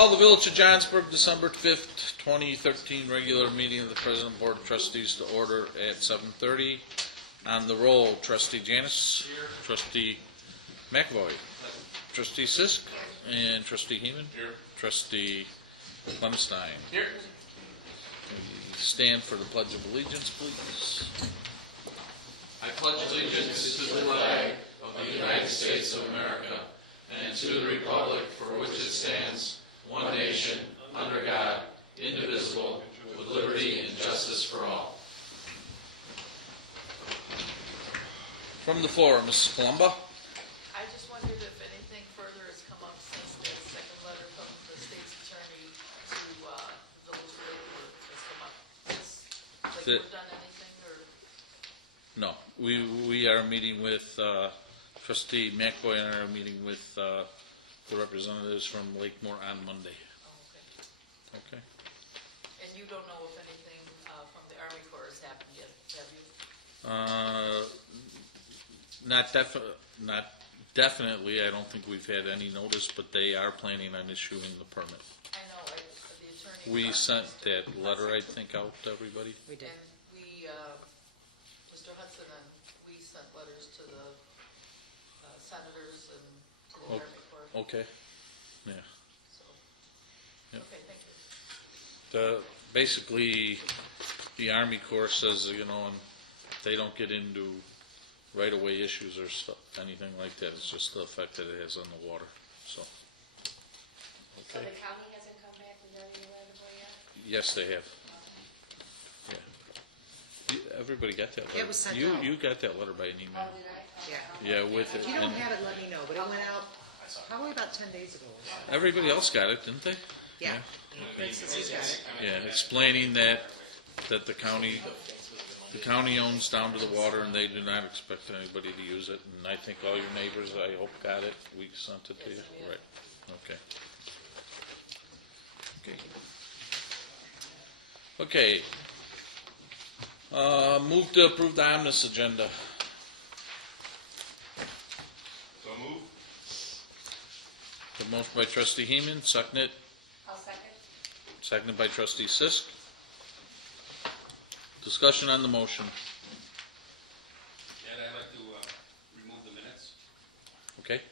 Call the Village of Johnsburg, December 5th, 2013, regular meeting of the President Board of Trustees to order at 7:30. On the roll, Trustee Janis, Trustee McAvoy, Trustee Sisk, and Trustee Heeman. Here. Trustee Clemstein. Here. Stand for the Pledge of Allegiance, please. I pledge allegiance to the flag of the United States of America and to the republic for which it stands, one nation, under God, indivisible, with liberty and justice for all. From the floor, Mrs. Columba. I just wondered if anything further has come up since the second letter from the state's attorney to the village of Lakewood has come up. Has Lakewood done anything, or? No, we are meeting with Trustee McAvoy and I are meeting with the representatives from Lakemore on Monday. Oh, okay. Okay. And you don't know if anything from the Army Corps has happened yet, have you? Not definitely. I don't think we've had any notice, but they are planning on issuing the permit. I know, the attorney. We sent that letter, I think, out to everybody. We did. And we, Mr. Hudson and we sent letters to the senators and to the Army Corps. Okay. Yeah. So, Yep. okay, thank you. Basically, the Army Corps says, and they don't get into right-of-way issues or stuff, anything like that. It's just the effect that it has on the water. So. So the county hasn't come back regarding the right-of-way yet? Yes, they have. Yeah. Everybody got that letter? It was sent out. You got that letter by an email. Oh, did I? Yeah. Yeah, with it. If you don't and have it, let me know, but it went out probably about 10 days ago. everybody else got it, didn't they? Yeah. Princess, he's got it. Yeah, explaining that the county owns down to the water and they do not expect anybody to use it. And I think all your neighbors, I hope, got it. We sent it to you. Right. Okay. Okay. Move to approve the omnibus agenda. So move. The motion by Trustee Heeman, seconded. I'll second. Seconded by Trustee Sisk. Discussion on the motion. Ed, I'd like to remove the minutes. Okay.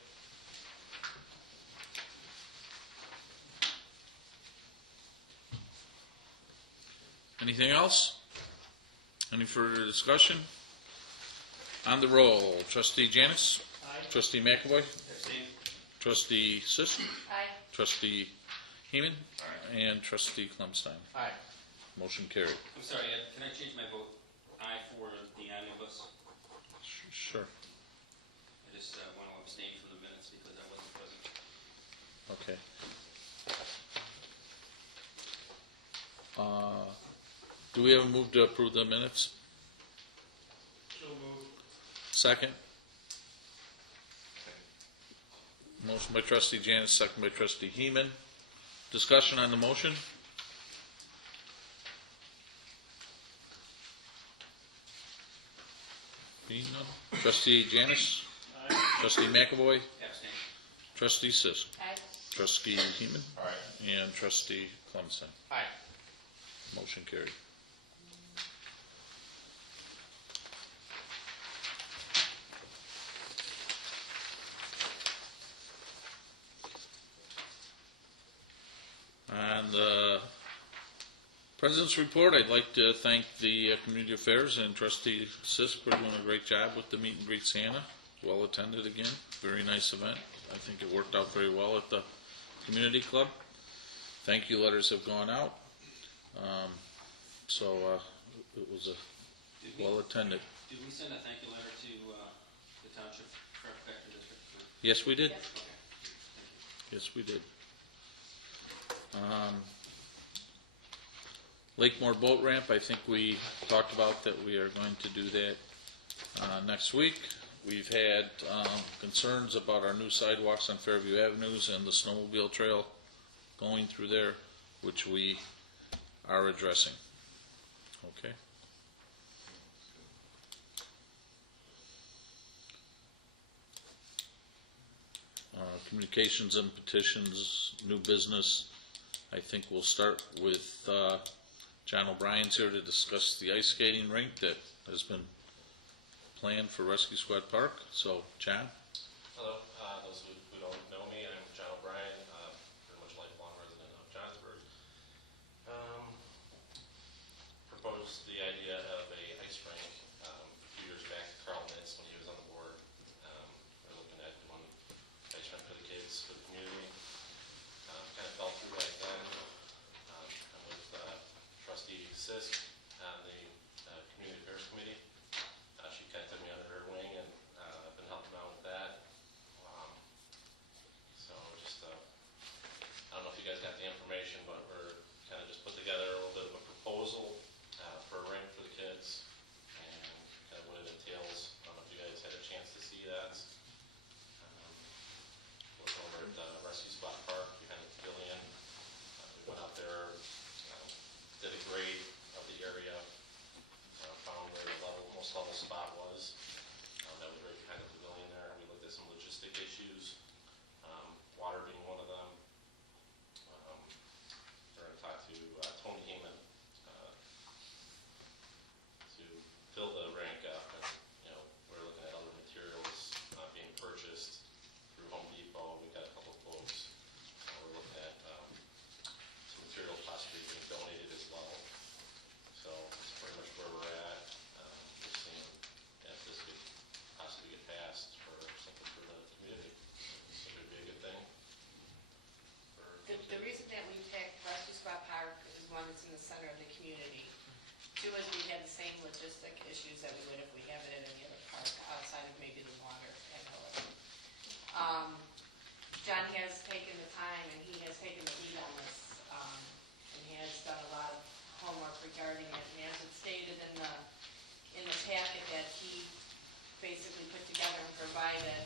Anything else? Any further discussion? On the roll, Trustee Janis. Aye. Trustee McAvoy. Abstain. Trustee Sisk. Aye. Trustee Heeman. And Trustee Clemstein. Aye. Motion carried. I'm sorry, Ed, can I change my vote aye for the omnibus? Sure. I just want to abstain from the minutes because I wasn't present. Okay. Do we have a move to approve the minutes? So moved. Second? Motion by Trustee Janis, second by Trustee Heeman. Discussion on the motion? Being none. Trustee Janis? Aye. Trustee McAvoy? Abstain. Trustee Sisk? Aye. Trustee Heeman? Aye. And Trustee Clemson. Aye. Motion carried. On the President's report, I'd like to thank the Community Affairs and Trustee Sisk for doing a great job with the Meet and Greet Santa. Well attended again. Very nice event. I think it worked out very well at the Community Club. Thank you letters have gone out. So it was well attended. Did we send a thank you letter to the Township Factor District? Yes, we did. Okay. Thank you. Yes, we did. Lakemore Boat Ramp, I think we talked about that we are going to do that next week. We've had concerns about our new sidewalks on Fairview Avenues and the snowmobile trail going through there, which we are addressing. Okay. Communications and petitions, new business. I think we'll start with John O'Brien's here to discuss the ice skating rink that has been planned for Rescue Squad Park. So, John? Hello, those who don't know me, I'm John O'Brien, pretty much lifelong resident of Johnsburg. Proposed the idea of a ice rink a few years back to Carl Nitz when he was on the board. We're looking at doing ice rink for the kids, for the community. Kind of fell through back then. I'm with Trustee Sisk on the Community Affairs Committee. She kind of took me under her wing, and I've been helping out with that. So just, I don't know if you guys got the information, but we're kind of just put together a little bit of a proposal for a rink for the kids and kind of what it entails. I don't know if you guys had a chance to see that. Looking over at Rescue Spot Park behind the pavilion. We went out there, did a grade of the area, found where the most level spot was. That was right behind the pavilion there. We looked at some logistic issues, water being one of them. We're going to talk to Tony Heyman to fill the rink up, and we're looking at other materials being purchased through Home Depot. We've got a couple of quotes. We're looking at some materials possibly being donated as well. So that's pretty much where we're at. We're seeing if this could possibly get passed for something for the community. So it would be a good thing. The reason that we picked Rescue Squad Park is one, it's in the center of the community. Two is we have the same logistic issues that we would if we have it at any other park outside of maybe the water at Helen. John has taken the time and he has taken the lead on this, and he has done a lot of homework regarding it. And as it's stated in the packet that he basically put together and provided,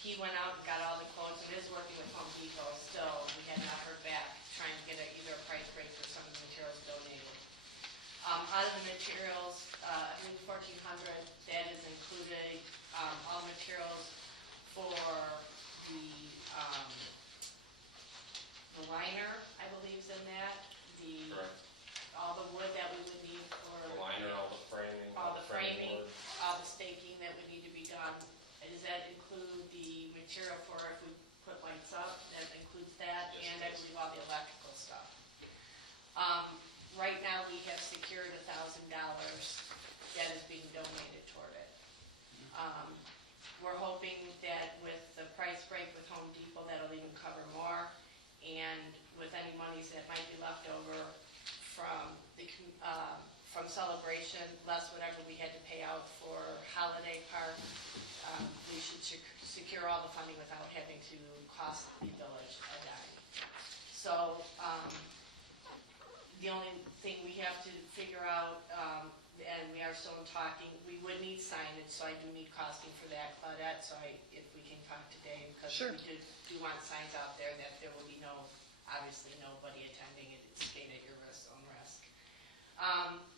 he went out and got all the quotes and is working with Home Depot still. We had not heard back, trying to get either a price break for some of the materials donated. Out of the materials, I think $1,400, that is included all materials for the liner, I believe is in that. Correct. All the wood that we would need for The liner, all the framing. all the framing, board. all the staking that would need to be done. Does that include the material for if we put lights up? That includes that, Yes, and it I does. believe all the electrical stuff. Right now, we have secured $1,000 that is being donated toward it. We're hoping that with the price break with Home Depot, that'll even cover more. And with any monies that might be left over from from Celebration, less whatever we had to pay out for Holiday Park, we should secure all the funding without having to cost the village a dime. So the only thing we have to figure out, and we are still talking, we would need signage, so I do need costing for that, Claudette, so if we can talk to Dave, because Sure. we do want signs out there that there will be obviously nobody attending it, it's skate at your own risk.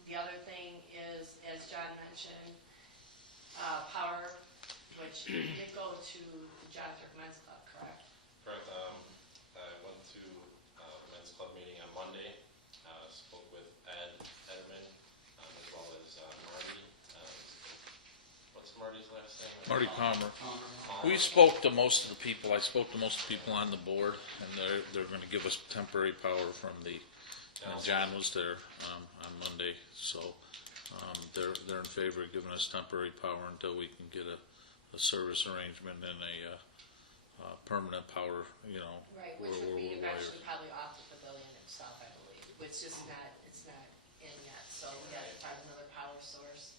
The other thing is, as John mentioned, power, which did go to the John Turk Men's Club, correct? Correct. I went to the men's club meeting on Monday. Spoke with Ed Ederman, as well as Marty. What's Marty's last name? Marty Palmer. We spoke to most of the people. I spoke to most of the people on the board, and they're going to give us temporary power from the. John was there on Monday, so they're in favor of giving us temporary power until we can get a service arrangement and a permanent power. Right, which would be eventually probably off the pavilion itself, I believe, which is not, it's not in yet, so we have to find another power source.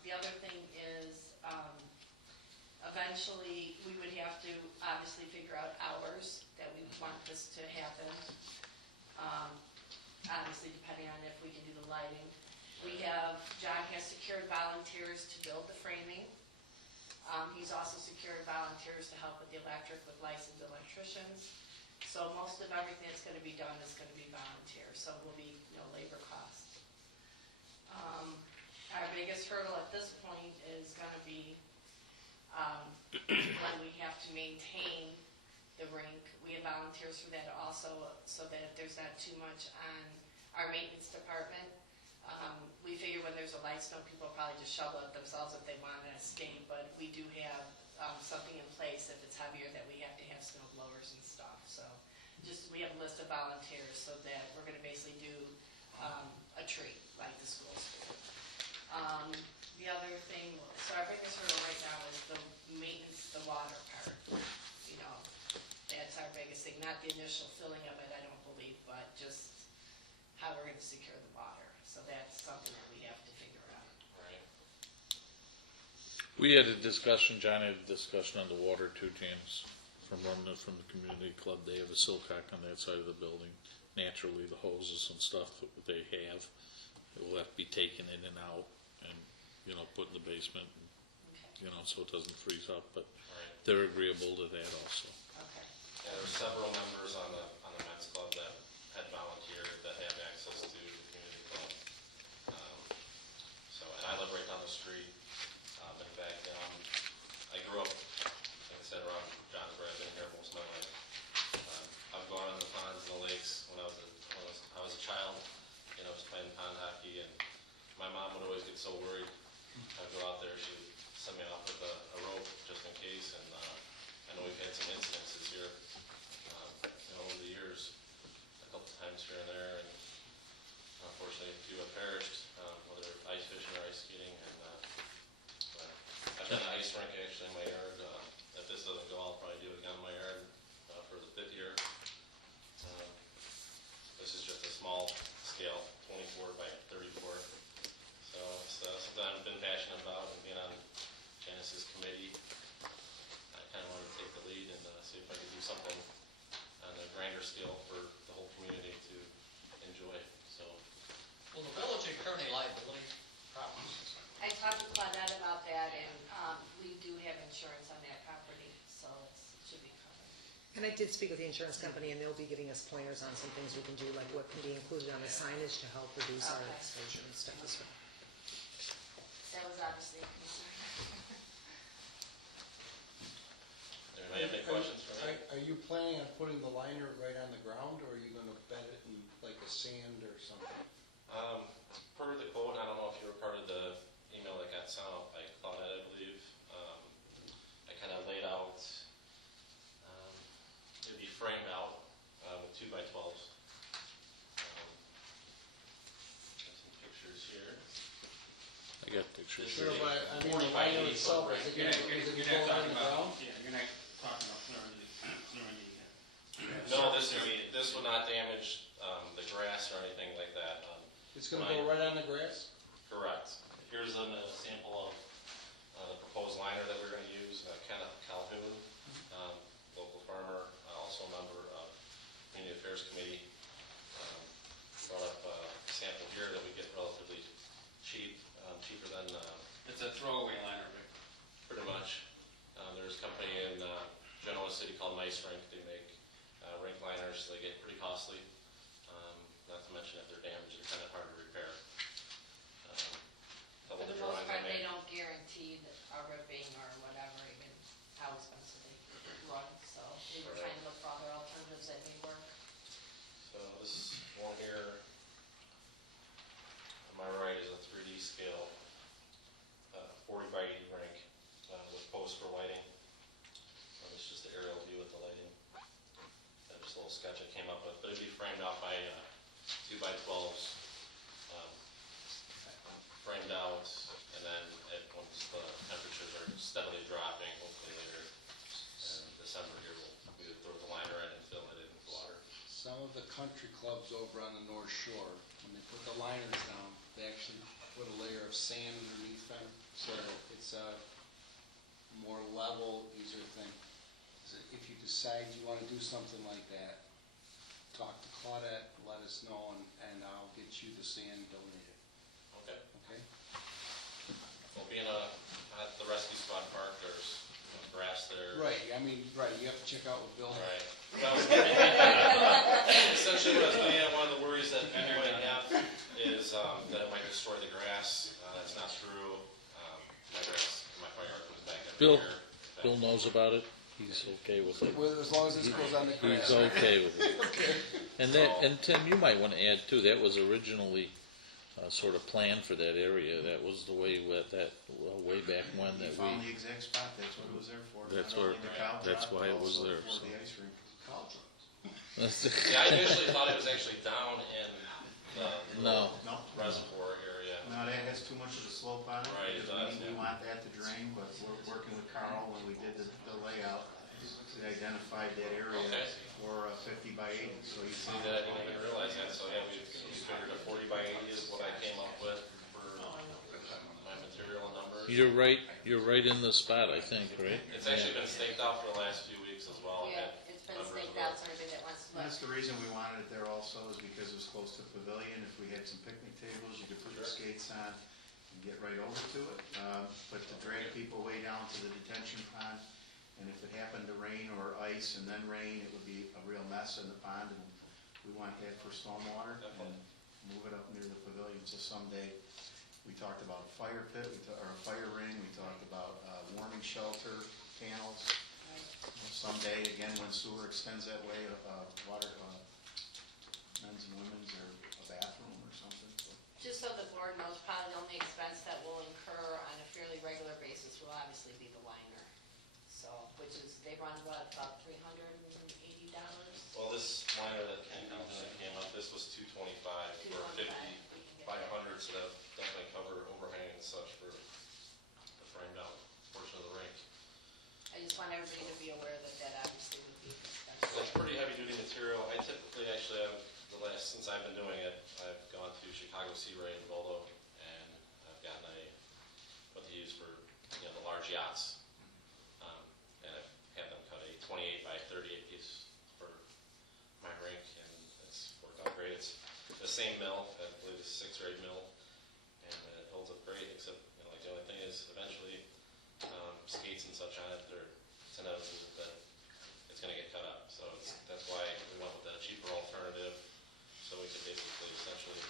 The other thing is, eventually, we would have to obviously figure out hours that we want this to happen. Obviously, depending on if we can do the lighting. John has secured volunteers to build the framing. He's also secured volunteers to help with the electric with licensed electricians. So most of everything that's going to be done is going to be volunteer, so will be no labor cost. Our biggest hurdle at this point is going to be when we have to maintain the rink. We have volunteers for that also, so that there's not too much on our maintenance department. We figure when there's a light snow, people probably just shovel it themselves if they want to escape, but we do have something in place if it's heavier that we have to have snow blowers and stuff. So just, we have a list of volunteers so that we're gonna basically do a tree, like the school's doing. The other thing, so our biggest hurdle right now is the maintenance, the water part. You know, that's our biggest thing, not the initial filling of it, I don't believe, but just how we're gonna secure the water. So that's something that we have to figure out. Right. We had a discussion, John had a discussion on the water too, James, from running it from the community club. They have a silcock on that side of the building. Naturally, the hoses and stuff that they have, it will have to be taken in and out and, you know, put in the basement, Okay. you know, so it doesn't freeze up, but Right. they're agreeable to that also. Okay. Yeah, there's several members on the men's club that had volunteered that have access to the community club. So, and I live right down the street. In fact, I grew up, like I said, around Johnsbury. I've been here most of my life. I've gone on the ponds and the lakes when I was a child. You know, just playing pond hockey, and my mom would always get so worried. I'd go out there, she'd send me off with a rope just in case, and I know we've had some incidences here, you know, over the years, a couple times here and there, and unfortunately a few have perished, whether ice fishing or ice skating, and but I've done an ice rink actually in my yard. If this doesn't go, I'll probably do it again in my yard for the 5th year. This is just a small scale, 24 by 34. So it's something I've been passionate about, and being on Janice's committee, I kind of wanted to take the lead and see if I could do something on a grander scale for the whole community to enjoy. So, Will the village incur any liability problems? I talked to Claudette about that, and we do have insurance on that property, so it should be covered. And I did speak with the insurance company, and they'll be giving us pointers on some things we can do, like what can be included on the signage to help reduce our Okay. exposure and stuff as well. That was obviously a concern. anybody have any questions for me? Are you planning on putting the liner right on the ground, or are you gonna bed it in like a sand or something? Per the quote, I don't know if you were part of the email that got sent out by Claudette, I believe. I kind of laid out, it'd be framed out with 2x12s. Got some pictures here. I got pictures. This Sure, is a but I mean, 40 the by liner 80 itself, foot is it rink. gonna, is it You're gonna not go on talking the about, ground? yeah, you're not talking about clearing the. No, this would not damage the grass or anything like that. It's gonna go right on the grass? Correct. Here's a sample of the proposed liner that we're going to use. Kenneth Calhoun, local farmer, also a member of Community Affairs Committee, brought up a sample here that we get relatively cheap, cheaper than It's a throwaway liner, Rick. pretty much. There's a company in Genoa City called Nice Rink. They make rink liners. They get pretty costly. Not to mention if they're damaged, they're kind of hard to repair. For the most part, they don't guarantee that a ripping or whatever, even how expensive they run, so we were trying to look for other alternatives that may work. So this one here, on my right, is a 3D scale 40 by 80 rink with posts for lighting. It's just the aerial view with the lighting. Just a little sketch I came up with, but it'd be framed out by 2x12s, framed out, and then once the temperatures are steadily dropping, hopefully later in December here, we would throw the liner in and fill it in with water. Some of the country clubs over on the North Shore, when they put the liners down, they actually put a layer of sand underneath them, so that it's a more level, easier thing. So if you decide you wanna do something like that, talk to Claudette, let us know, and I'll get you the sand donated, Okay. okay? Well, being at the rescue squad park, there's grass there. Right, I mean, right, you have to check out with Bill. Right. Well, essentially, one of the worries that people might have is that it might destroy the grass. That's not true. My grass, my front yard comes back every Bill, year. Bill knows about it. He's okay with it. Well, as long as this goes on the He's grass. okay with it. And that, and Tim, you might wanna add too, that was originally, sort of planned for that area. That was the way, way back when You that found we, the exact spot, that's what it was there for. That's Not where- only the cow that's drop, why but it was also there, for so. the ice rink. Yeah, I initially thought it was actually down in the No. No, reservoir area. no, that has too much of a slope on it. Right, it because does, we yeah. want that to drain, but we're working with Carl when we did the layout. We identified that area Okay. for 50 by 80, so you See see that, I didn't even realize that, so yeah, we figured a 40 by 80 is what I came up with for my material and numbers. you're right in the spot, I think, right? It's actually been staked out for the last few weeks as well. I've Yeah, had it's been members of staked the- out, so everybody that wants to And look. that's the reason we wanted it there also, is because it was close to the pavilion. If we had some picnic tables, you could put your skates on and get right over to it. But to drag people way down to the detention pond, and if it happened to rain or ice and then rain, it would be a real mess in the pond, and we want that for stormwater and move it up near the pavilion. So someday, we talked about a fire pit, or a fire ring, we talked about warming shelter panels. Someday, again, when sewer extends that way, water, men's and women's, or a bathroom or something. Just so the board knows, probably the only expense that we'll incur on a fairly regular basis will obviously be the liner. So, which is, they run what, about $380? Well, this liner that came up, this was 225 for 50 by 100, so that definitely cover overhang and such for the framed out portion of the rink. I just want everybody to be aware that that obviously would be an expense. So it's pretty heavy duty material. I typically actually have, since I've been doing it, I've gone to Chicago Sea Ray and Volvo, and I've gotten what they use for, the large yachts. And I've had them cut a 28 by 38 piece for my rink, and it's worked out great. It's the same mill, I believe it's 6 or 8 mil, and it holds up great, except, like the only thing is eventually, skates and such on it, it's inevitable that it's gonna get cut up. So that's why we went with the cheaper alternative, so we could basically essentially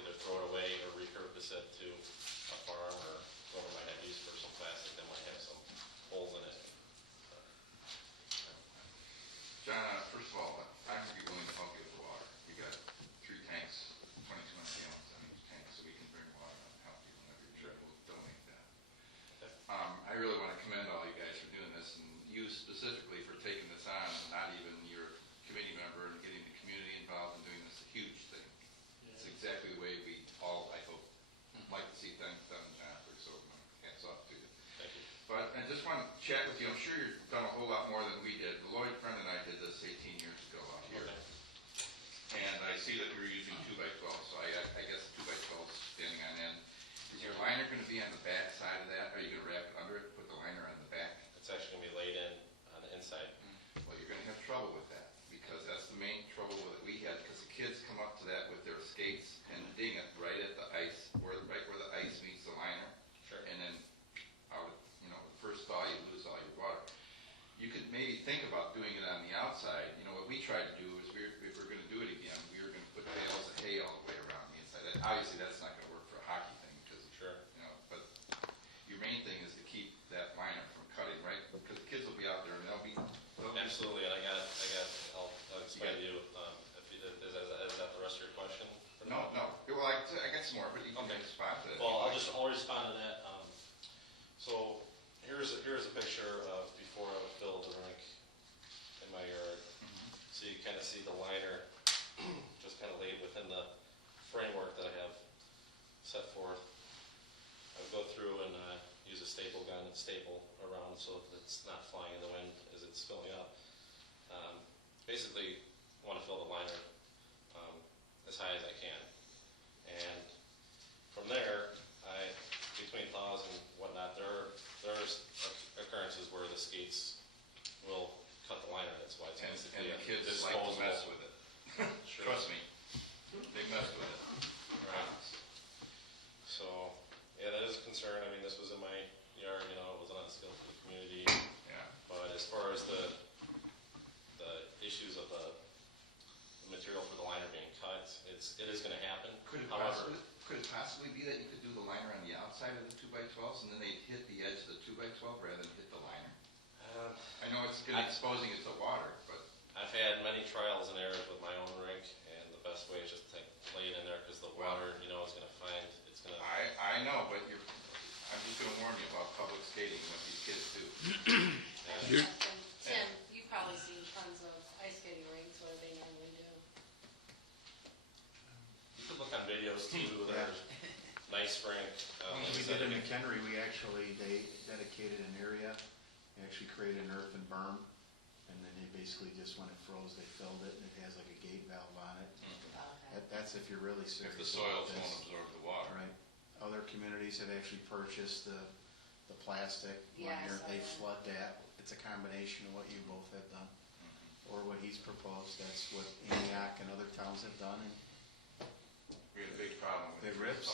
either throw it away or repurpose it to a farm, or whoever might have use for some plastic that might have some holes in it. John, first of all, I would be willing to help you with the water. We got 3 tanks, 2,200 gallons on each tank, so we can bring water and help you whenever you're ready. We'll donate that. I really want to commend all you guys for doing this, and you specifically for taking this on, and not even your committee member, and getting the community involved in doing this a huge thing. It's exactly the way we all, I hope, like to see things done in Johnnesburg, so hats off to you. Thank you. But I just want to chat with you. I'm sure you've done a whole lot more than we did. Lloyd, friend, and I did this 18 years ago out here. And I see that you're using 2x12, so I guess 2x12 standing on end. Is your liner going to be on the back side of that? Are you going to wrap it under it, put the liner on the back? It's actually gonna be laid in on the inside. Well, you're going to have trouble with that, because that's the main trouble that we had, because the kids come up to that with their skates and ding it right at the ice, right where the ice meets the liner. Sure. And then out, the first thaw, you lose all your water. You could maybe think about doing it on the outside. What we tried to do is, if we're going to do it again, we were going to put bales of hay all the way around the inside. Obviously, that's not going to work for a hockey thing, because, Sure. but your main thing is to keep that liner from cutting, right? Because the kids will be out there and they'll be Absolutely, and I'll explain to you, is that the rest of your question? No. Well, I got some more, but you can Okay. respond to that. Well, I'll respond to that. So here's a picture of before I would build the rink in my yard. So you kind of see the liner just kind of laid within the framework that I have set forth. I would go through and use a staple gun and staple around so that it's not flying in the wind as it's filling up. Basically, I want to fill the liner as high as I can. And from there, between thaws and whatnot, there's occurrences where the skates will cut the liner. That's why it's And basically the kids disposable. like to mess with it. Sure. Trust me, they mess with it. Right. So, yeah, that is a concern. I mean, this was in my yard, it wasn't on skill for the community. Yeah. But as far as the issues of the material for the liner being cut, it is going to happen. Could it possibly be that you could do the liner on the outside of the 2x12s and then they'd hit the edge of the 2x12 rather than hit the liner? I know it's You're- Tim, you've probably seen tons of ice skating rinks, what do they normally do? You could look on videos too, there's nice rink. When we did in McHenry, they dedicated an area, they actually created an earthen berm, and then they basically just, when it froze, they filled it, and it has like a gate valve on it. That's if you're really serious. If the about soils this. won't absorb the water. Right. Other communities have actually purchased the plastic Yeah, I liner, saw they that. flood that. It's a combination of what you both have done, or what he's proposed. That's what Antioch and other towns have done, and We had a big problem with it rips,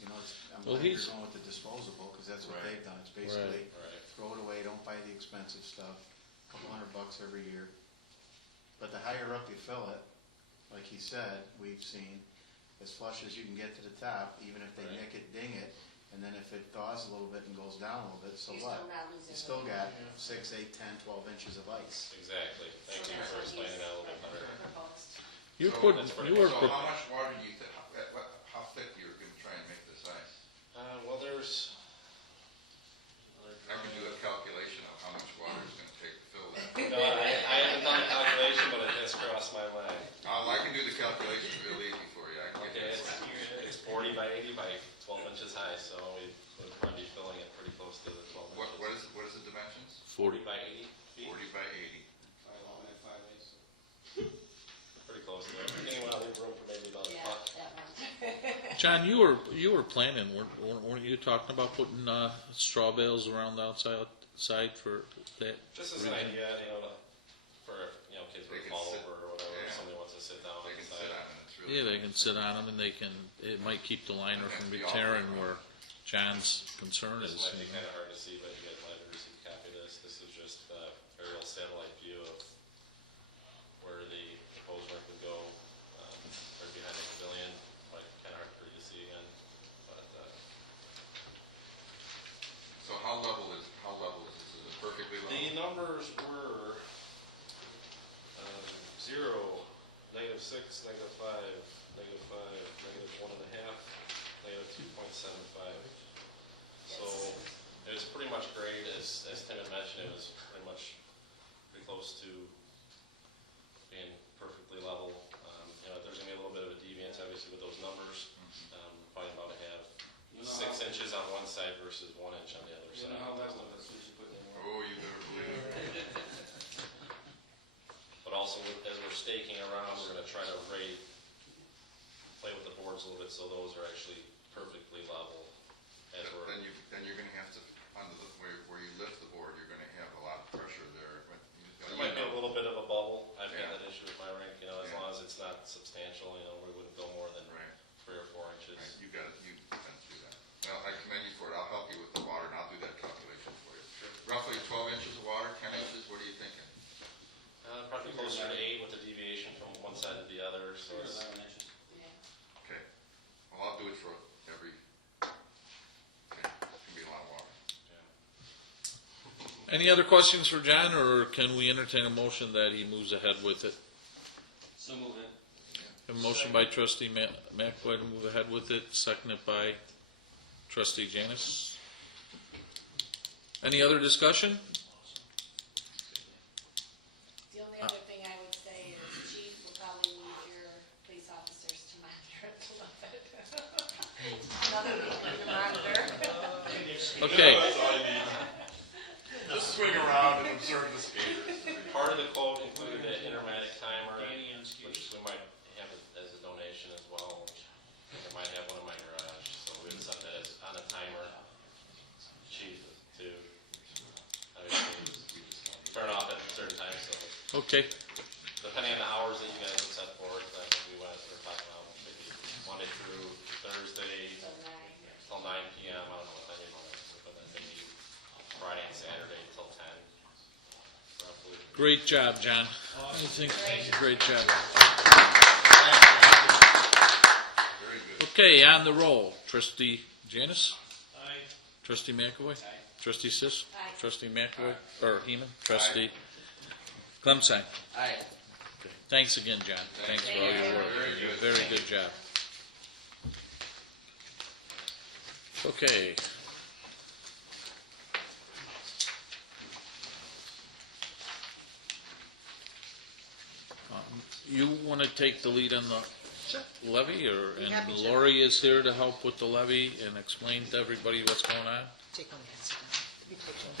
you know, I'm Well, glad you're he's- going with the disposable, because that's what Right. they've done. It's basically Right. throw it away, don't buy the expensive stuff, couple $100 every year. But the higher up you fill it, like he said, we've seen, as flush as you can get to the top, even if they Right. nick it, ding it, and then if it thaws a little bit and goes down a little bit, so You're what? still not losing You still any. got 6, 8, 10, 12 inches of ice. Exactly. Thank you for explaining that a little bit better. Proposed. You So- put, That's pretty you were, So pro- how much water do you, how thick you're gonna try and make this ice? Well, there's. I can do a calculation of how much water it's gonna take to fill that. No, I haven't done the calculation, but it has crossed my mind. I can do the calculation real easy for you. I can Okay, get that. it's 40 by 80 by 12 inches high, so we would probably be filling it pretty close to the 12 inches. What is the dimensions? 40 by 80 feet? 40 by 80. 5'11" and 5'8". Pretty close to it. Anyway, I'll leave room for maybe about a Yeah, buck. that one. John, you were planning, weren't you talking about putting, straw bales around the outside for that? Just as an idea, for, kids They who can fall sit- over or whatever, yeah. if somebody wants to sit down They on the can sit side. on it, it's really. Yeah, they can sit on them and it might keep the liner from tearing where John's concern This is. might be kind of hard to see, but you guys might have received a copy of this. This is just the aerial satellite view of where the proposed rink would go, right behind the pavilion. Might be kind of hard for you to see again, but, So how level is this? Is it perfectly level? the numbers were, 0, -6, -5, -5, -1.5, -2.75. So it was pretty much grade, as Tim had mentioned, it was pretty close to being perfectly level. There's gonna be a little bit of a deviance, obviously, with those numbers. Probably about to have You know 6 how- inches on one side versus 1 inch on the other You side. know how level that's what you put in. Oh, you better believe it. But also, as we're staking around, we're gonna try to play with the boards a little bit, so those are actually perfectly level as we're. Then you're gonna have to, where you lift the board, you're gonna have a lot of pressure there. There might be a little bit of a bubble. I've Yeah. got that issue with my rink, as Yeah. long as it's not substantial, we wouldn't go more than Right. 3 or 4 inches. Right, you can do that. Well, I commend you for it. I'll help you with the water, and I'll do that calculation for you. Roughly 12 inches of water, 10 inches, what are you thinking? Probably closer to 8 with the deviation from one side to the other, so Or it's. 11 inches. Yeah. Okay. Well, I'll do it for every, okay, it's gonna be a lot of water. Yeah. Any other questions for John, or can we entertain a motion that he moves ahead with it? So move it. A motion by trustee McAvoy to move ahead with it, seconded by trustee Janis. Any other discussion? The only other thing I would say is chief will probably need your police officers to monitor it a little bit. Another thing to monitor. Okay, Just swing around and observe the skaters. Part of the quote included an intermatic timer, Danny on skis. which we might have it as a donation as well. I might have one in my garage, so we would set that as on a timer. Chief to obviously turn off at certain times, so okay. depending on the hours that you guys would set for it, I think we were talking about maybe Monday through Thursday So nine. till 9 p.m. I don't know what time you want to, but then maybe Friday and Saturday till 10, roughly. Great job, John. I think, great job. Very good. Okay, on the roll. Trustee Janis? Aye. Trustee McAvoy? Aye. Trustee Sis? Aye. Trustee McAvoy, or Heeman? Trustee Clemstein? Aye. Okay. Thanks again, John. Thanks for all your work. Very good. Very good job. Okay. you want to take the lead on the Sure. levy, Be and happy to. Lori is here to help with the levy and explain to everybody what's going on? Take one, yes, sit down. You take one.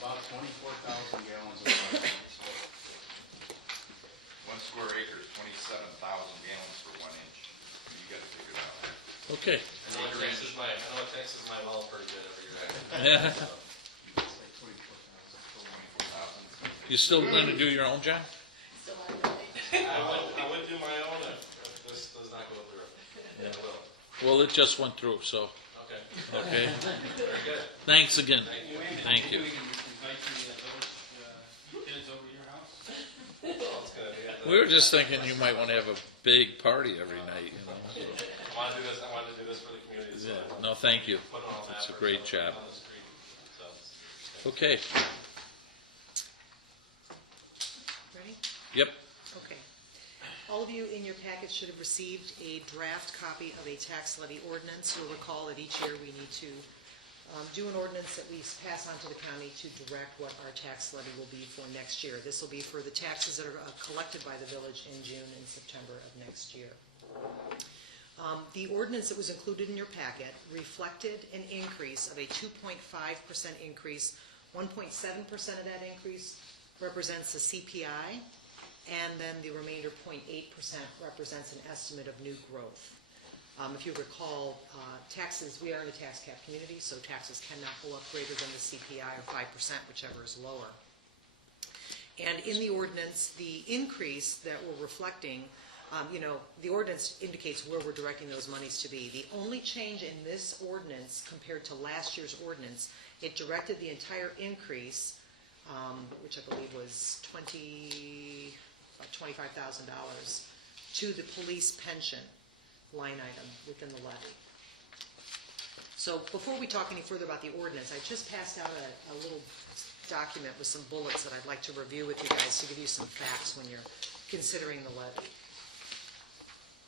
About 24,000 gallons of water. 1 square acre is 27,000 gallons for 1 inch. You gotta figure it out. Okay. I know it taxes my well pretty good every year. Yeah. It's like 24,000. You still going to do your own, John? I would do my own if this does not go through. I will. Well, it just went through, so, Okay. okay. Very good. Thanks again. Thank you. We can invite the village kids over to your house. Well, it's gonna be- We were just thinking you might want to have a big party every night, you know. so. I wanted to do this for the community. So Yeah. I No, thank you. put on It's a effort, great so job. on the street, so. Okay. Ready? Yep. Okay. All of you in your package should have received a draft copy of a tax levy ordinance. You'll recall that each year we need to do an ordinance that we pass on to the county to direct what our tax levy will be for next year. This will be for the taxes that are collected by the village in June and September of next year. The ordinance that was included in your packet reflected an increase of a 2.5% increase. 1.7% of that increase represents the CPI, and then the remainder 0.8% represents an estimate of new growth. If you recall, taxes, we are in a tax cap community, so taxes cannot go up greater than the CPI or 5%, whichever is lower. And in the ordinance, the increase that we're reflecting, the ordinance indicates where we're directing those monies to be. The only change in this ordinance compared to last year's ordinance, it directed the entire increase, which I believe was about $25,000, to the police pension line item within the levy. So before we talk any further about the ordinance, I just passed out a little document with some bullets that I'd like to review with you guys to give you some facts when you're considering the levy.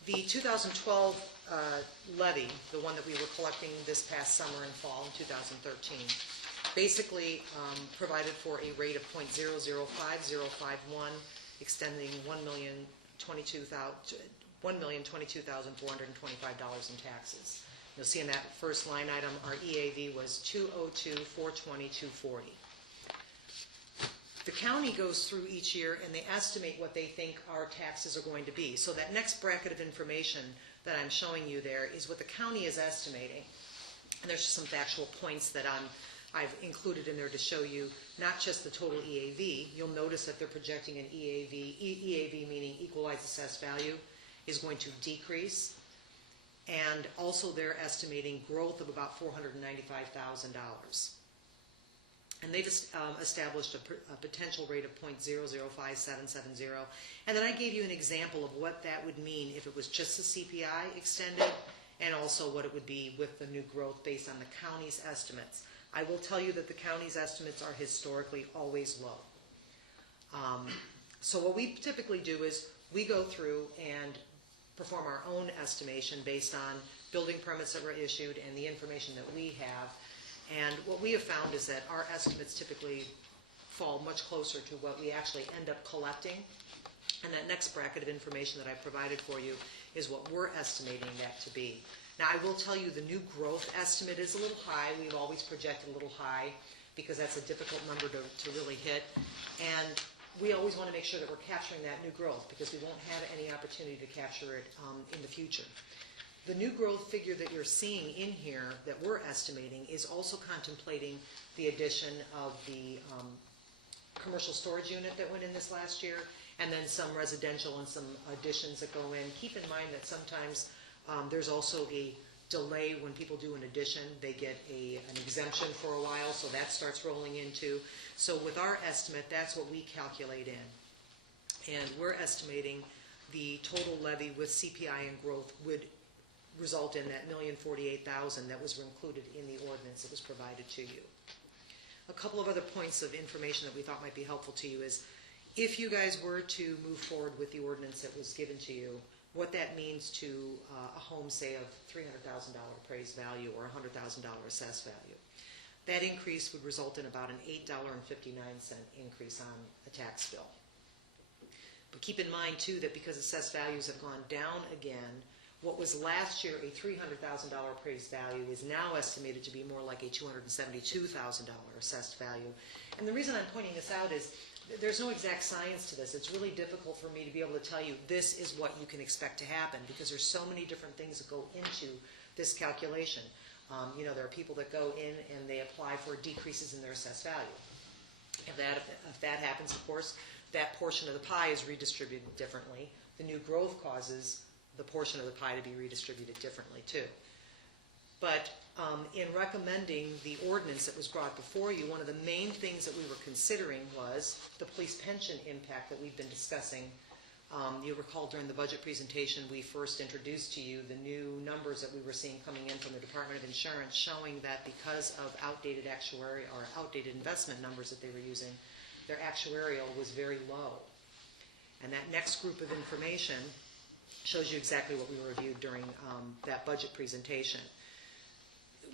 The 2012 levy, the one that we were collecting this past summer and fall in 2013, basically provided for a rate of .005051, extending $1,022,425 in taxes. You'll see in that first line item, our EAV was $202,420,240. The county goes through each year and they estimate what they think our taxes are going to be. So that next bracket of information that I'm showing you there is what the county is estimating. And there's just some factual points that I've included in there to show you not just the total EAV. You'll notice that they're projecting an EAV meaning equalized assessed value, is going to decrease. And also they're estimating growth of about $495,000. And they've established a potential rate of .005770. And then I gave you an example of what that would mean if it was just the CPI extended, and also what it would be with the new growth based on the county's estimates. I will tell you that the county's estimates are historically always low. So what we typically do is we go through and perform our own estimation based on building permits that were issued and the information that we have. And what we have found is that our estimates typically fall much closer to what we actually end up collecting. And that next bracket of information that I provided for you is what we're estimating that to be. Now, I will tell you the new growth estimate is a little high. We've always projected a little high because that's a difficult number to really hit. And we always want to make sure that we're capturing that new growth because we won't have any opportunity to capture it in the future. The new growth figure that you're seeing in here that we're estimating is also contemplating the addition of the commercial storage unit that went in this last year, and then some residential and some additions that go in. Keep in mind that sometimes there's also a delay when people do an addition. They get an exemption for a while, so that starts rolling into. So with our estimate, that's what we calculate in. And we're estimating the total levy with CPI and growth would result in that $1,048,000 that was included in the ordinance that was provided to you. A couple of other points of information that we thought might be helpful to you is if you guys were to move forward with the ordinance that was given to you, what that means to a home, say, of $300,000 appraised value or $100,000 assessed value. That increase would result in about an $8.59 increase on a tax bill. But keep in mind, too, that because assessed values have gone down again, what was last year a $300,000 appraised value is now estimated to be more like a $272,000 assessed value. And the reason I'm pointing this out is there's no exact science to this. It's really difficult for me to be able to tell you this is what you can expect to happen because there's so many different things that go into this calculation. There are people that go in and they apply for decreases in their assessed value. If that happens, of course, that portion of the pie is redistributed differently. The new growth causes the portion of the pie to be redistributed differently too. But in recommending the ordinance that was brought before you, one of the main things that we were considering was the police pension impact that we've been discussing. You recall during the budget presentation we first introduced to you the new numbers that we were seeing coming in from the Department of Insurance showing that because of outdated actuary or outdated investment numbers that they were using, their actuarial was very low. And that next group of information shows you exactly what we reviewed during that budget presentation.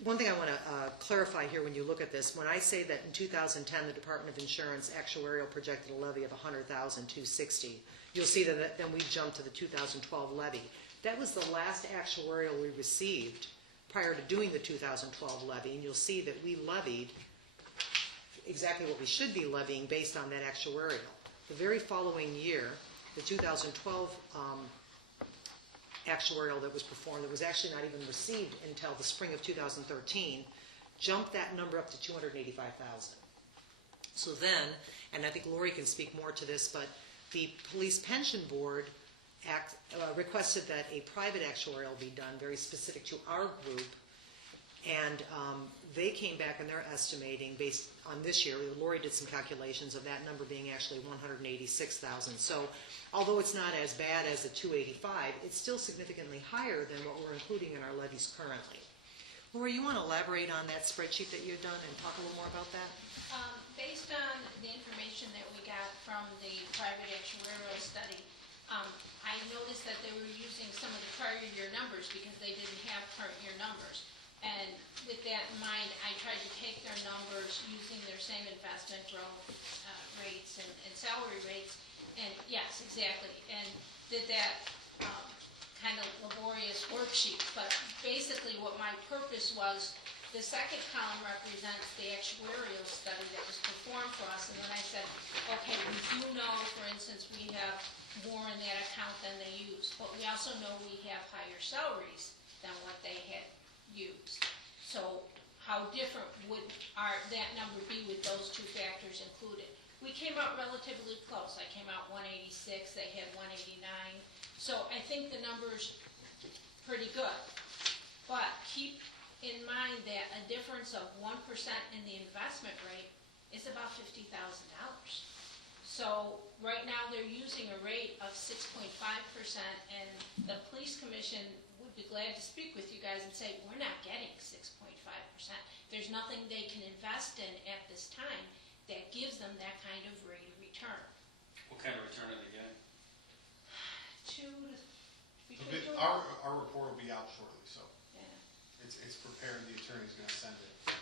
One thing I want to clarify here when you look at this, when I say that in 2010 the Department of Insurance actuarial projected a levy of $100,260, you'll see that then we jumped to the 2012 levy. That was the last actuarial we received prior to doing the 2012 levy, and you'll see that we levied exactly what we should be levying based on that actuarial. The very following year, the 2012 actuarial that was performed, that was actually not even received until the spring of 2013, jumped that number up to $285,000. So then, and I think Lori can speak more to this, but the Police Pension Board requested that a private actuarial be done, very specific to our group, and they came back and they're estimating, based on this year, Lori did some calculations of that number being actually $186,000. So although it's not as bad as the $285,000, it's still significantly higher than what we're including in our levies currently. Lori, you want to elaborate on that spreadsheet that you've done and talk a little more about that? Based on the information that we got from the private actuarial study, I noticed that they were using some of the prior year numbers because they didn't have current year numbers. And with that in mind, I tried to take their numbers using their same investment growth rates and salary rates. And yes, exactly. And did that kind of laborious worksheet. But basically what my purpose was, the second column represents the actuarial study that was performed for us. And then I said, okay, we do know, for instance, we have more in that account than they use. But we also know we have higher salaries than what they had used. So how different would that number be with those two factors included? We came out relatively close. I came out 186, they had 189. So I think the number's pretty good. But keep in mind that a difference of 1% in the investment rate is about $50,000. So right now they're using a rate of 6.5%, and the police commission would be glad to speak with you guys and say, we're not getting 6.5%. There's nothing they can invest in at this time that gives them that kind of rate of return. What kind of return are they getting? Our report will be out shortly, so Yeah. it's prepared. The attorney's going to send it. The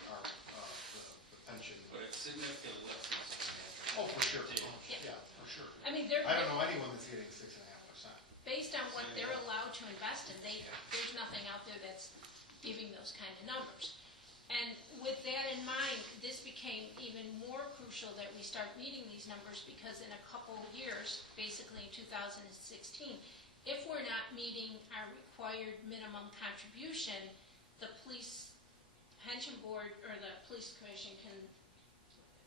pension. But it's significantly less than 6.5%. Oh, for sure. Yeah. Yeah, for sure. I mean, I don't know anyone that's getting 6.5%. based on what they're allowed to invest in, there's nothing out there that's giving those kind of numbers. And with that in mind, this became even more crucial that we start meeting these numbers because in a couple of years, basically in 2016, if we're not meeting our required minimum contribution, the police pension board or the police commission can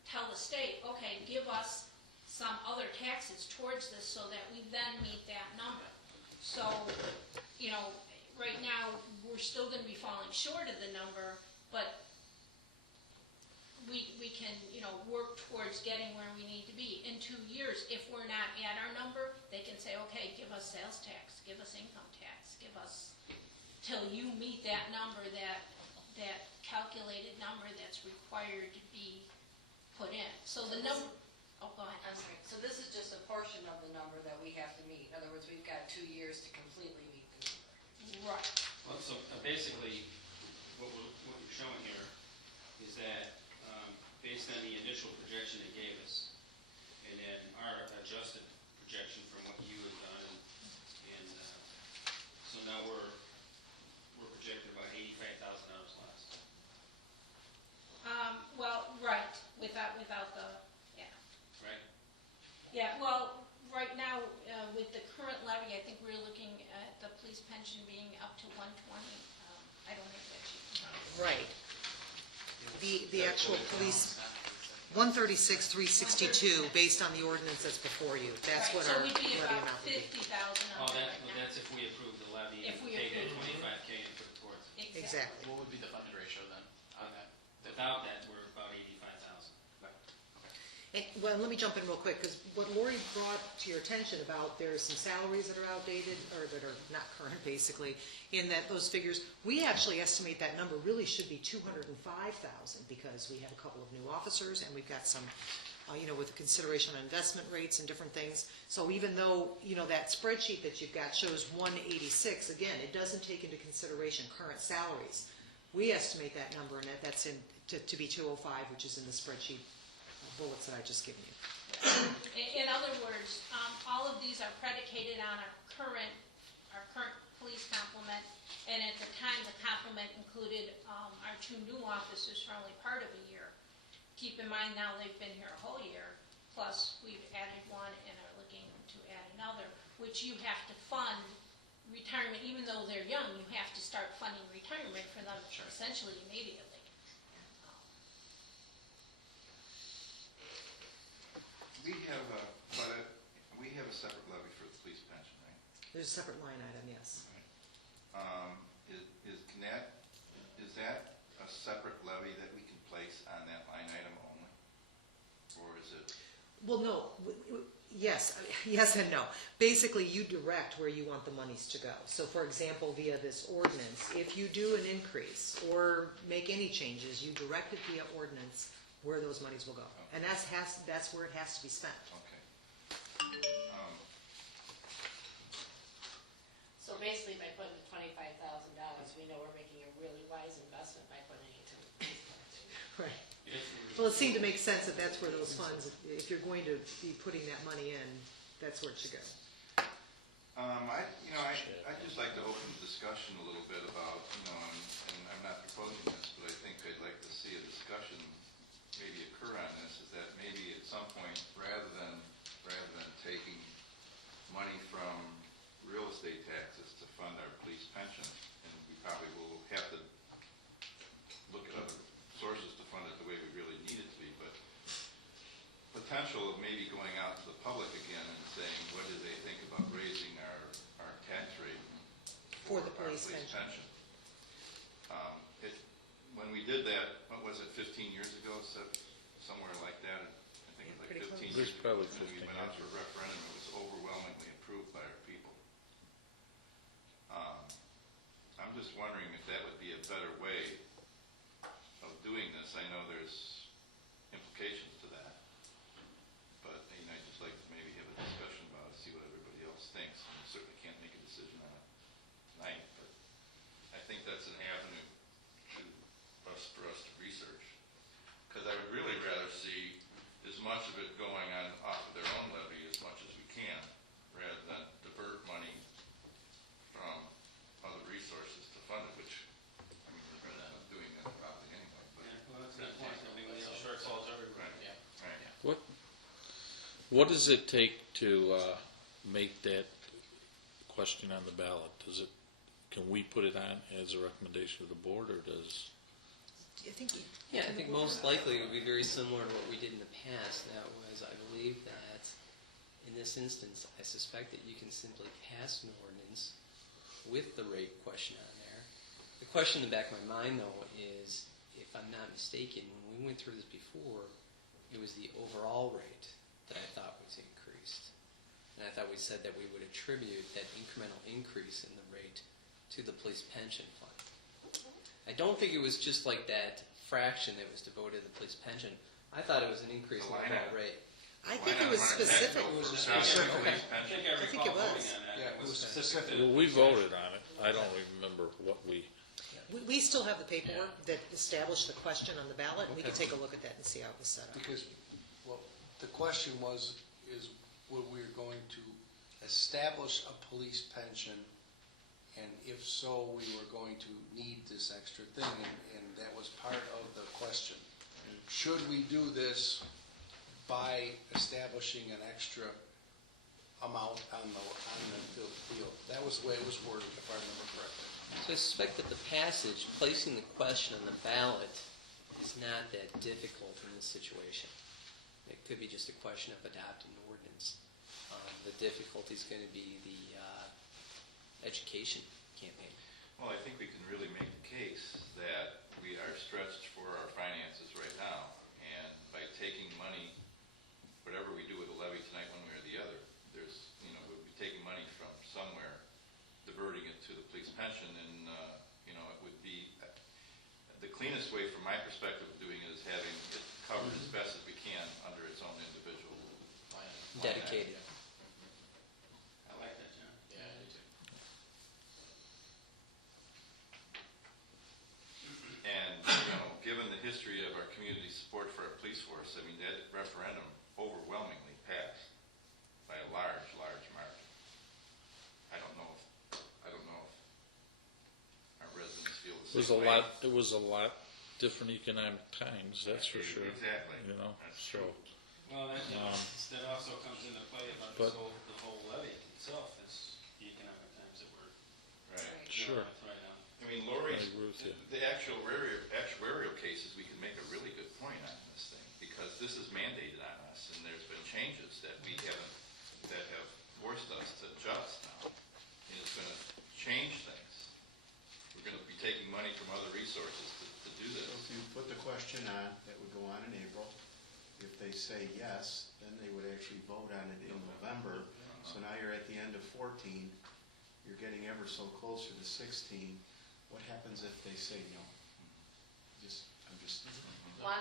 tell the state, okay, give us some other taxes towards this so that we then meet that number. So, right now, we're still going to be falling short of the number, but we can, work towards getting where we need to be. In 2 years, if we're not at our number, they can say, okay, give us sales tax, give us income tax, give us, till you meet that number, that calculated number that's required to be put in. So the number, oh, go ahead. I'm sorry. So this is just a portion of the number that we have to meet. In other words, we've got 2 years to completely meet the number. Right. Well, so basically, what you're showing here is that based on the initial projection they gave us, and then our adjusted projection from what you had done, and so now we're projected about $85,000 less. Well, right, without the, yeah. Right? Yeah, well, right now, with the current levy, I think we're looking at the police pension being up to 120. I don't have that sheet. Right. The actual police, 136,362, based on the ordinance that's before you. That's what our So we'd be levy about amount would be. 50,000 Oh, on that right now. that's if we approve the levy If and we take that approve it. 25K and put it towards it. Exactly. What would be the funded ratio then on that? Without that, we're about 85,000. And, well, let me jump in real quick, because what Lori brought to your attention about there's some salaries that are outdated, or that are not current, basically, in that those figures, we actually estimate that number really should be 205,000, because we have a couple of new officers, and we've got some, with the consideration on investment rates and different things. So even though, that spreadsheet that you've got shows 186, again, it doesn't take into consideration current salaries. We estimate that number, and that's to be 205, which is in the spreadsheet bullets that I just given you. In other words, all of these are predicated on our current police complement, and at the time, the complement included our 2 new officers for only part of a year. Keep in mind now they've been here a whole year, plus we've added one and are looking to add another, which you have to fund retirement, even though they're young, you have to start funding retirement for them essentially immediately. We have a separate levy for the police pension, right? There's a separate line item, yes. Is that a separate levy that we can place on that line item only? Or is it? Well, no, yes and no. Basically, you direct where you want the monies to go. So for example, via this ordinance, if you do an increase or make any changes, you direct it via ordinance where those monies will go. And that's where it has to be spent. Okay. So basically, by putting the $25,000, we know we're making a really wise investment by putting it to the police pension. Right. Well, it seemed to make sense that that's where those funds, if you're going to be putting that money in, that's where it should go. I'd just like to open the discussion a little bit about, and I'm not proposing this, but I think I'd like to see a discussion maybe occur on this, is that maybe at some point, rather than taking money from real estate taxes to fund our police pension, and we probably will have to look at other sources to fund it the way we really need it to be, but potential of maybe going out to the public again and saying, what do they think about raising our tax rate For the our police pension. When we did that, what was it, 15 years ago, somewhere like that? I think it was like 15 years ago. Probably When we 15 went out years for a referendum, it was overwhelmingly approved by our people. I'm just wondering if that would be a better way of doing this. I know there's implications to that, but I'd just like to maybe have a discussion about it, see what everybody else thinks. I certainly can't make a decision on it tonight, but I think that's an avenue for us to research. Because I would really rather see as much of it going on off of their own levy as much as we can, rather than divert money from other resources to fund it, which, we're better than doing that probably anyway, but. Well, that's a good point. I mean, we have shortfalls everywhere. Right. What does it take to make that question on the ballot? Can we put it on as a recommendation of the board, or does? I think Yeah, I think most likely it would be very similar to what we did in the past. That was, I believe that in this instance, I suspect that you can simply pass an ordinance with the rate question on there. The question in the back of my mind, though, is, if I'm not mistaken, when we went through this before, it was the overall rate that I thought was increased. And I thought we said that we would attribute that incremental increase in the rate to the police pension fund. I don't think it was just like that fraction that was devoted to the police pension. I thought it was an increase in the overall rate. I think it was specific. I think I think recall it was. voting on that. Yeah, it was specific. Well, we voted on it. I don't remember what we. We still have the paperwork that established the question on the ballot, and we can Okay. take a look at that and see how it was set up. Because, well, the question was, is were we going to establish a police pension? And if so, we were going to need this extra thing, and that was part of the question. Should we do this by establishing an extra amount on the field? That was the way it was worded, if I remember correctly. So I suspect that the passage, placing the question on the ballot, is not that difficult in this situation. It could be just a question of adopting an ordinance. The difficulty is going to be the education campaign. Well, I think we can really make the case that we are stretched for our finances right now, and by taking money, whatever we do with the levy tonight, one way or the other, there's, we'll be taking money from somewhere, diverting it to the police pension, and, it would be, the cleanest way from my perspective of doing it is having it covered as best as we can under its own individual line item. Dedicated. I like that, John. Yeah, I do too. And, given the history of our community support for our police force, I mean, that referendum overwhelmingly passed by a large, large margin. I don't know if our residents feel the same way. It was a lot different economic times, that's for sure. Exactly. That's So, true. Well, that also comes into play about But- the whole levy itself, is the economic times that we're Right. sure. dealing with right now. I mean, Lori's, I agree with you. the actuarial cases, we can make a really good point on this thing, because this is mandated on us, and there's been changes that that have forced us to adjust now. And it's gonna change things. We're gonna be taking money from other resources to do this. So if you put the question on, that would go on in April. If they say yes, then they would actually vote on it in November. So now you're at the end of 14, you're getting ever so closer to 16. What happens if they say no? I'm just, Well, I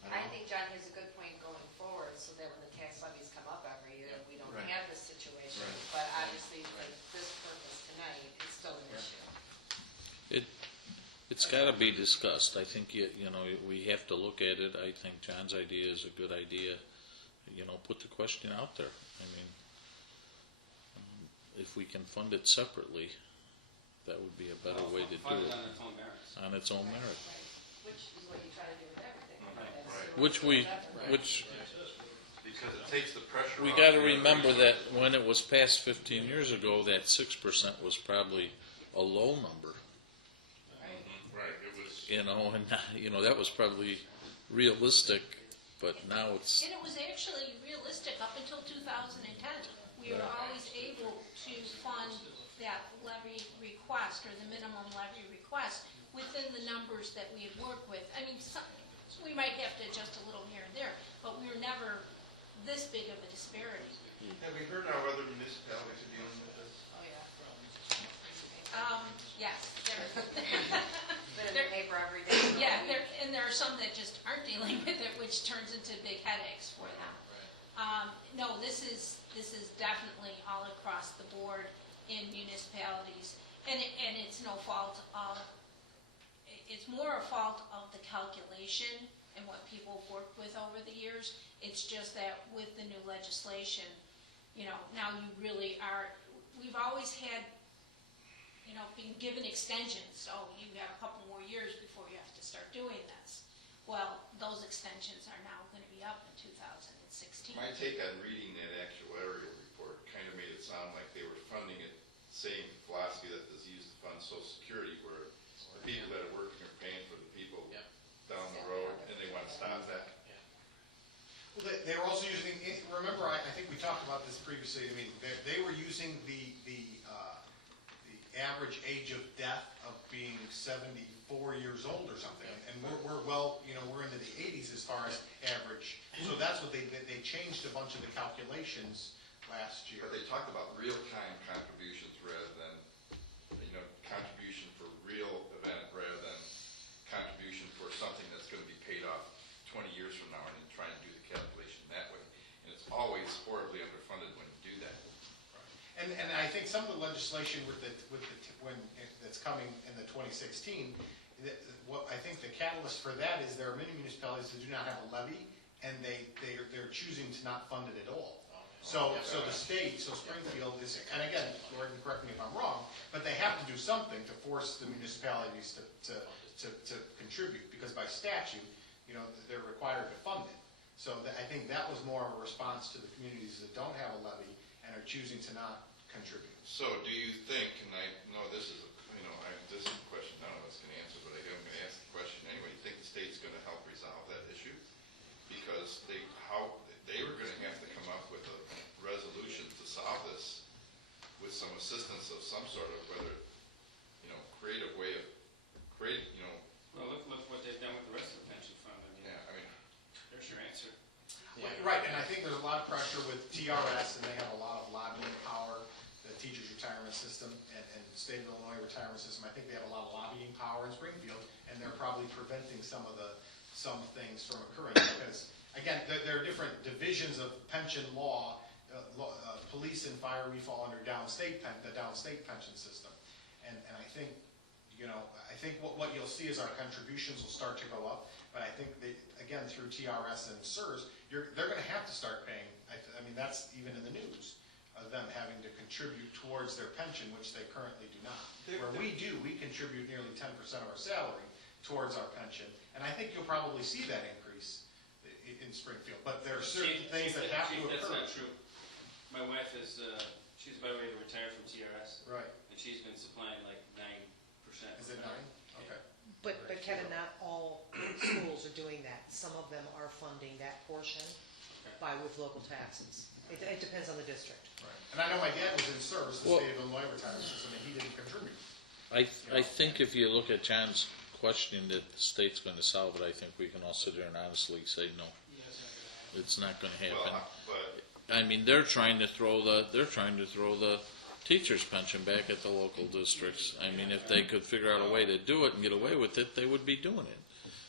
I don't know. think John has a good point going forward, so that when the tax levies come up every year, we don't Right. have this situation. Right. But obviously, for this purpose tonight, it's still an issue. It's got to be discussed. I think, we have to look at it. I think John's idea is a good idea. Put the question out there. I mean, if we can fund it separately, that would be a better way to do Fund it, on its own merits. on its own merit. Which is what you try to do with everything. Right. Which Because it takes the pressure we off got to the other remember that resources. when it was passed 15 years ago, that 6% was probably a low number. Right, it was. And that was probably realistic, but now it's, And it was actually realistic up until 2010. We were always able to fund that levy request, or the minimum levy request, within the numbers that we had worked with. I mean, we might have to adjust a little here and there, but we were never this big of a disparity. Have we heard how other municipalities are dealing with this? Oh, yeah. Yes, Been in the paper every day. yeah, and there are some that just aren't dealing with it, which turns into big headaches for them. No, this is definitely all across the board in municipalities, and it's no fault of, it's more a fault of the calculation and what people have worked with over the years. It's just that with the new legislation, now you really are, we've always had, been given extensions, so you have a couple more years before you have to start doing this. Well, those extensions are now going to be up in 2016. My take on reading that actuarial report kind of made it sound like they were funding it, same philosophy that is used to fund Social Security, where the people that are working are paying for the people down the road, and they want to stop that. Well, they were also using, remember, I think we talked about this previously, I mean, they were using the average age of death of being 74 years old or something, and we're we're into the 80s as far as average, so that's what they changed a bunch of the calculations last year. But they talked about real-time contributions rather than, contribution for real event rather than contribution for something that's going to be paid off 20 years from now, and then trying to do the calculation that way. And it's always horribly underfunded when you do that. And I think some of the legislation that's coming in the 2016, what I think the catalyst for that is there are many municipalities that do not have a levy, and they're choosing to not fund it at all. So the state, so Springfield is, and again, Gordon, correct me if I'm wrong, but they have to do something to force the municipalities to contribute, because by statute, they're required to fund it. So I think that was more of a response to the communities that don't have a levy and are choosing to not contribute. So do you think, and I know this is this is a question none of us can answer, but I'm going to ask the question anyway, you think the state's going to help resolve that issue? Because they were going to have to come up with a resolution to solve this with some assistance of some sort of, whether, creative way of creating, Well, look what they've done with the rest of the pension fund. I mean, There's your answer. Right, and I think there's a lot of pressure with TRS, and they have a lot of lobbying power, the teachers' retirement system and state of Illinois retirement system. I think they have a lot of lobbying power in Springfield, and they're probably preventing some things from occurring, because, again, there are different divisions of pension law. Police and fire, we fall under the downstate pension system. And I think, what you'll see is our contributions will start to go up, but I think again, through TRS and SERS, they're going to have to start paying. I mean, that's even in the news, of them having to contribute towards their pension, which they currently do not. Where we contribute nearly 10% of our salary towards our pension, and I think you'll probably see that increase in Springfield. But there are certain things that have to occur. That's not true. My wife she's about ready to retire from TRS. Right. And she's been supplying like 9%. Is it 9? Okay. But Kevin, not all schools are doing that. Some of them are funding that portion with local taxes. It depends on the district. Right. And I know my dad was in service, the state of Illinois retirement system, and he didn't contribute. I think if you look at John's question that the state's going to solve it, I think we can all sit there and honestly say no. It's not going to happen. I mean, they're trying to throw the teachers' pension back at the local districts. I mean, if they could figure out a way to do it and get away with it, they would be doing it.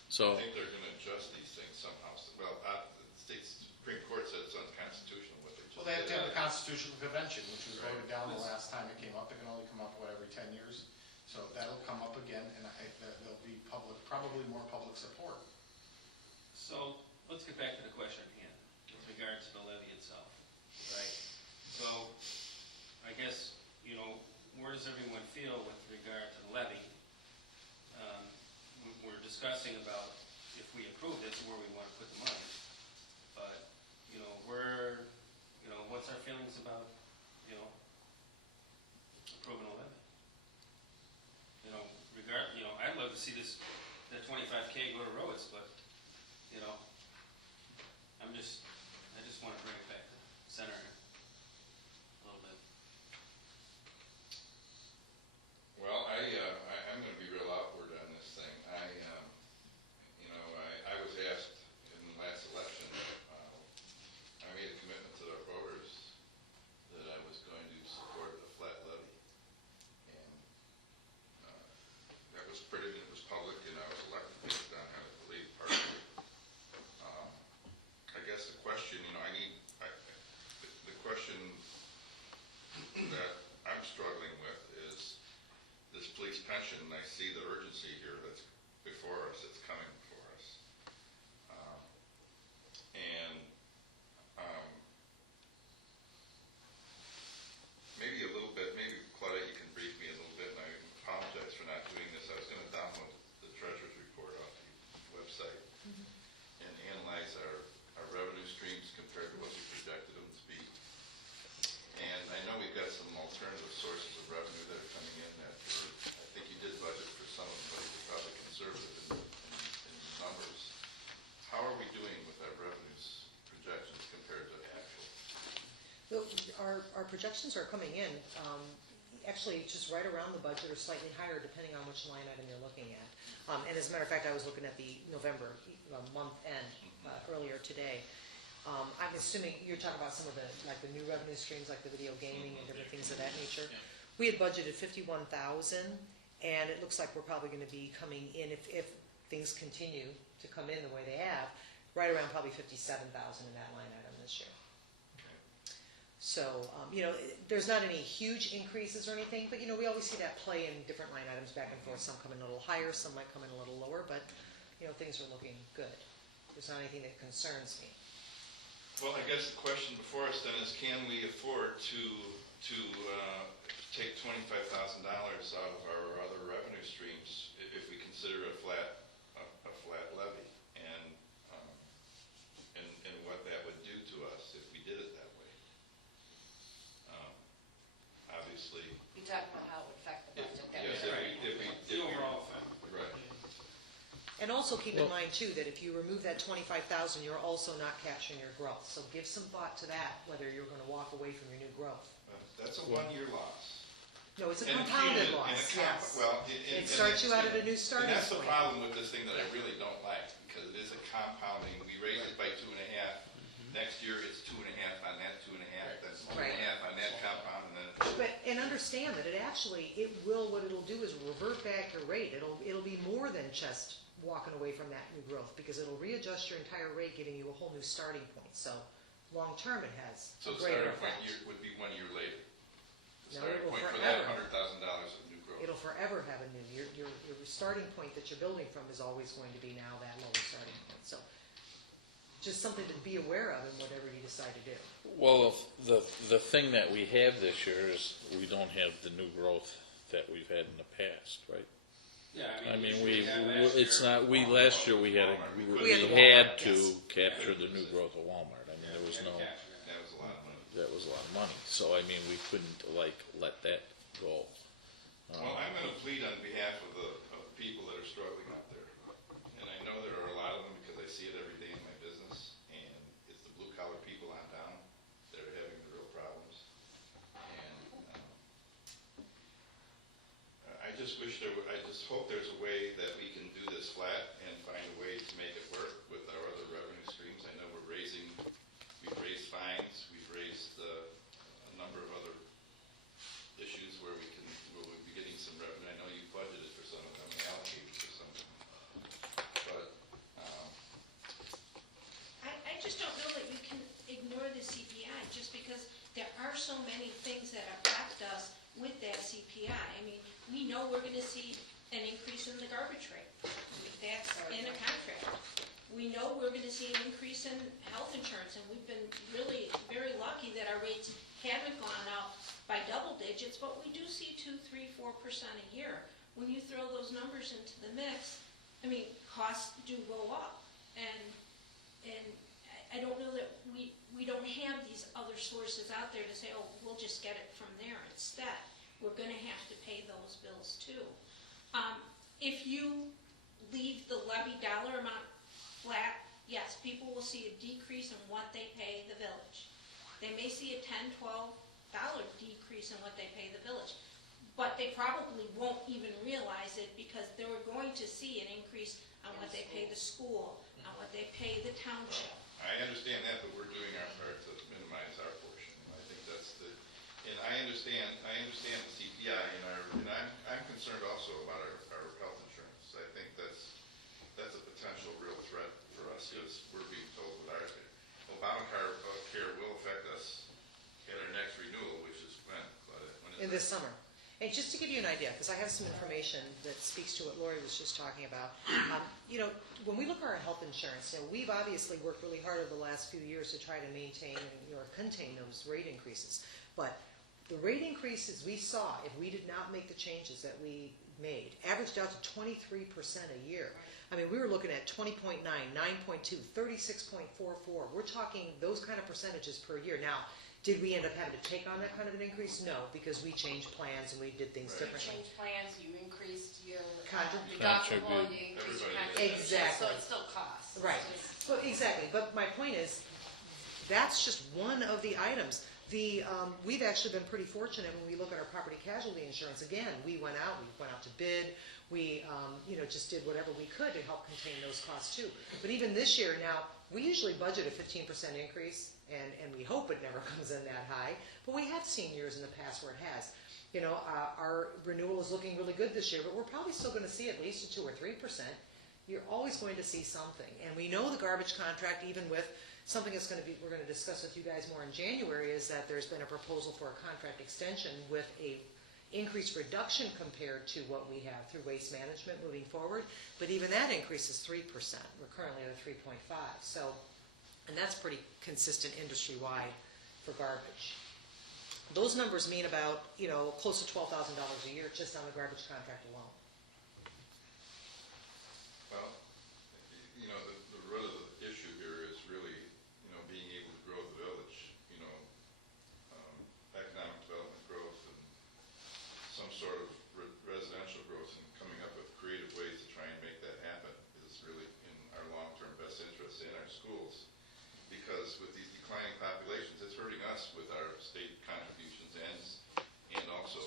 So. I think they're going to adjust these things somehow. Well, the state Supreme Court said it's unconstitutional what they just Well, they have to have a constitutional convention, which was voted down the last time it came up. It can only come up, every 10 years? So that'll come up again, and there'll be probably more public support. So let's get back to the question at hand with regard to the levy itself, right? So I guess, where does everyone feel with regard to the levy? We're discussing about if we approve this, where we want to put the money. But, what's our feelings about, approving a levy? I'd love to see that 25K go to roads, but, I just want to bring it back to center here a little bit. Well, I'm going to be real outward on this thing. I was asked in the last election, I made a commitment to our voters that I was going to support a flat levy. And that was printed, it was public, and I was elected based on how I believe partially. I guess the question, the question that I'm struggling with is this police pension. I see the urgency here that's before us, it's coming before us. Maybe a little bit, maybe Claudette, you can brief me a little bit, and I apologize for not doing this. I was going to download the treasurer's report off the website and analyze our revenue streams compared to what we projected them to be. And I know we've got some alternative sources of revenue that are coming in that I think you did budget for some of them, but you're probably conservative in numbers. How are we doing with our revenues projections compared to actual? Well, our projections are coming in, actually just right around the budget or slightly higher depending on which line item you're looking at. And as a matter of fact, I was looking at the November month end earlier today. I'm assuming you're talking about some of the new revenue streams like the video gaming and different things of that nature. We had budgeted $51,000, and it looks like we're probably going to be coming in, if things continue to come in the way they have, right around probably $57,000 in that line item this year. So, there's not any huge increases or anything, but, we always see that play in different line items back and forth. Some come in a little higher, some might come in a little lower, but, things are looking good. There's not anything that concerns me. Well, I guess the question before us then is, can we afford to take $25,000 out of our other revenue streams if we consider a flat levy, and what that would do to us if we did it that way? Obviously. You talk about how it would affect the budget. Yes, if we The overall effect. right. And also keep in mind too, that if you remove that 25,000, you're also not capturing your growth. So give some thought to that, whether you're gonna walk away from your new growth. That's a one-year loss. No, it's a And compounded cumulative- and a loss, comp- yes. Well, It starts you out at a new starting And that's the point. problem with this thing that I really don't like, because it is a compounding. We raise it by 2.5. Next year, it's 2.5 on that 2.5, then 2.5 on that compound, and then. And understand that what it'll do is revert back your rate. It'll be more than just walking away from that new growth, because it'll readjust your entire rate, giving you a whole new starting point. So, long-term, it has So a the greater starting point effect. would be 1 year later. The No, starting it will point for forever. that $100,000 of new growth. It'll forever have a new, your starting point that you're building from is always going to be now that lower starting point. So, just something to be aware of in whatever you decide to do. Well, the thing that we have this year is we don't have the new growth that we've had in the past, right? Yeah, I mean, we had last it's year. not, last year we had We had the had Walmart, to yes. capture the new growth of Walmart. I mean, there was Had to no, capture that. That was a lot of money. that was a lot of money. So, I mean, we couldn't, let that go. Well, I'm going to plead on behalf of the people that are struggling out there. And I know there are a lot of them because I see it every day in my business. And it's the blue-collar people on down that are having the real problems. And I just wish I just hope there's a way that we can do this flat and find a way to make it work with our other revenue streams. I know we've raised fines, we've raised a number of other issues where we'll be getting some revenue. I know you budgeted for some of them and allocated for some of them. But, I just don't know that you can ignore the CPI, just because there are so many things that affect us with that CPI. I mean, we know we're gonna see an increase in the garbage rate. That's in a contract. We know we're gonna see an increase in health insurance, and we've been really very lucky that our rates haven't gone up by double digits, but we do see 2, 3, 4% a year. When you throw those numbers into the mix, I mean, costs do go up, and I don't know that we don't have these other sources out there to say, oh, we'll just get it from there instead. We're gonna have to pay those bills too. If you leave the levy dollar amount flat, yes, people will see a decrease in what they pay the village. They may see a $10, $12 decrease in what they pay the village, but they probably won't even realize it because they're going to see an increase on what they pay the school, on what they pay the township. I understand that, but we're doing our part to minimize our portion. I think that's and I understand the CPI, and I'm concerned also about our health insurance. I think that's a potential real threat for us, because we're being told with our Obamacare will affect us at our next renewal, which is when is In it? this summer. And just to give you an idea, because I have some information that speaks to what Lori was just talking about. When we look at our health insurance, we've obviously worked really hard over the last few years to try to maintain or contain those rate increases. But the rate increases we saw, if we did not make the changes that we made, averaged out to 23% a year. I mean, we were looking at 20.9, 9.2, 36.44. We're talking those kind of percentages per year. Now, did we end up having to take on that kind of an increase? No, because we changed plans and we did things Right. You differently. changed plans, you increased your Contribute. deductible, you increased your Everybody contribution, Exactly. so it still costs. Right. Well, exactly. But my point is, that's just one of the items. We've actually been pretty fortunate when we look at our property casualty insurance. Again, we went out to bid. We, just did whatever we could to help contain those costs too. But even this year, now, we usually budget a 15% increase, and we hope it never comes in that high. But we have seen years in the past where it has. Our renewal is looking really good this year, but we're probably still going to see at least a 2 or 3%. you're always going to see something. And we know the garbage contract, even with something that's going to be, we're going to discuss with you guys more in January, is that there's been a proposal for a contract extension with a increased reduction compared to what we have through waste management moving forward. But even that increase is 3%. We're currently at a 3.5. So, and that's pretty consistent industry-wide for garbage. Those numbers mean about, close to $12,000 a year just on the garbage contract alone. Well, the root of the issue here is really, being able to grow the village, economic development growth and some sort of residential growth, and coming up with creative ways to try and make that happen is really in our long-term best interest in our schools. Because with these declining populations, it's hurting us with our state contributions and also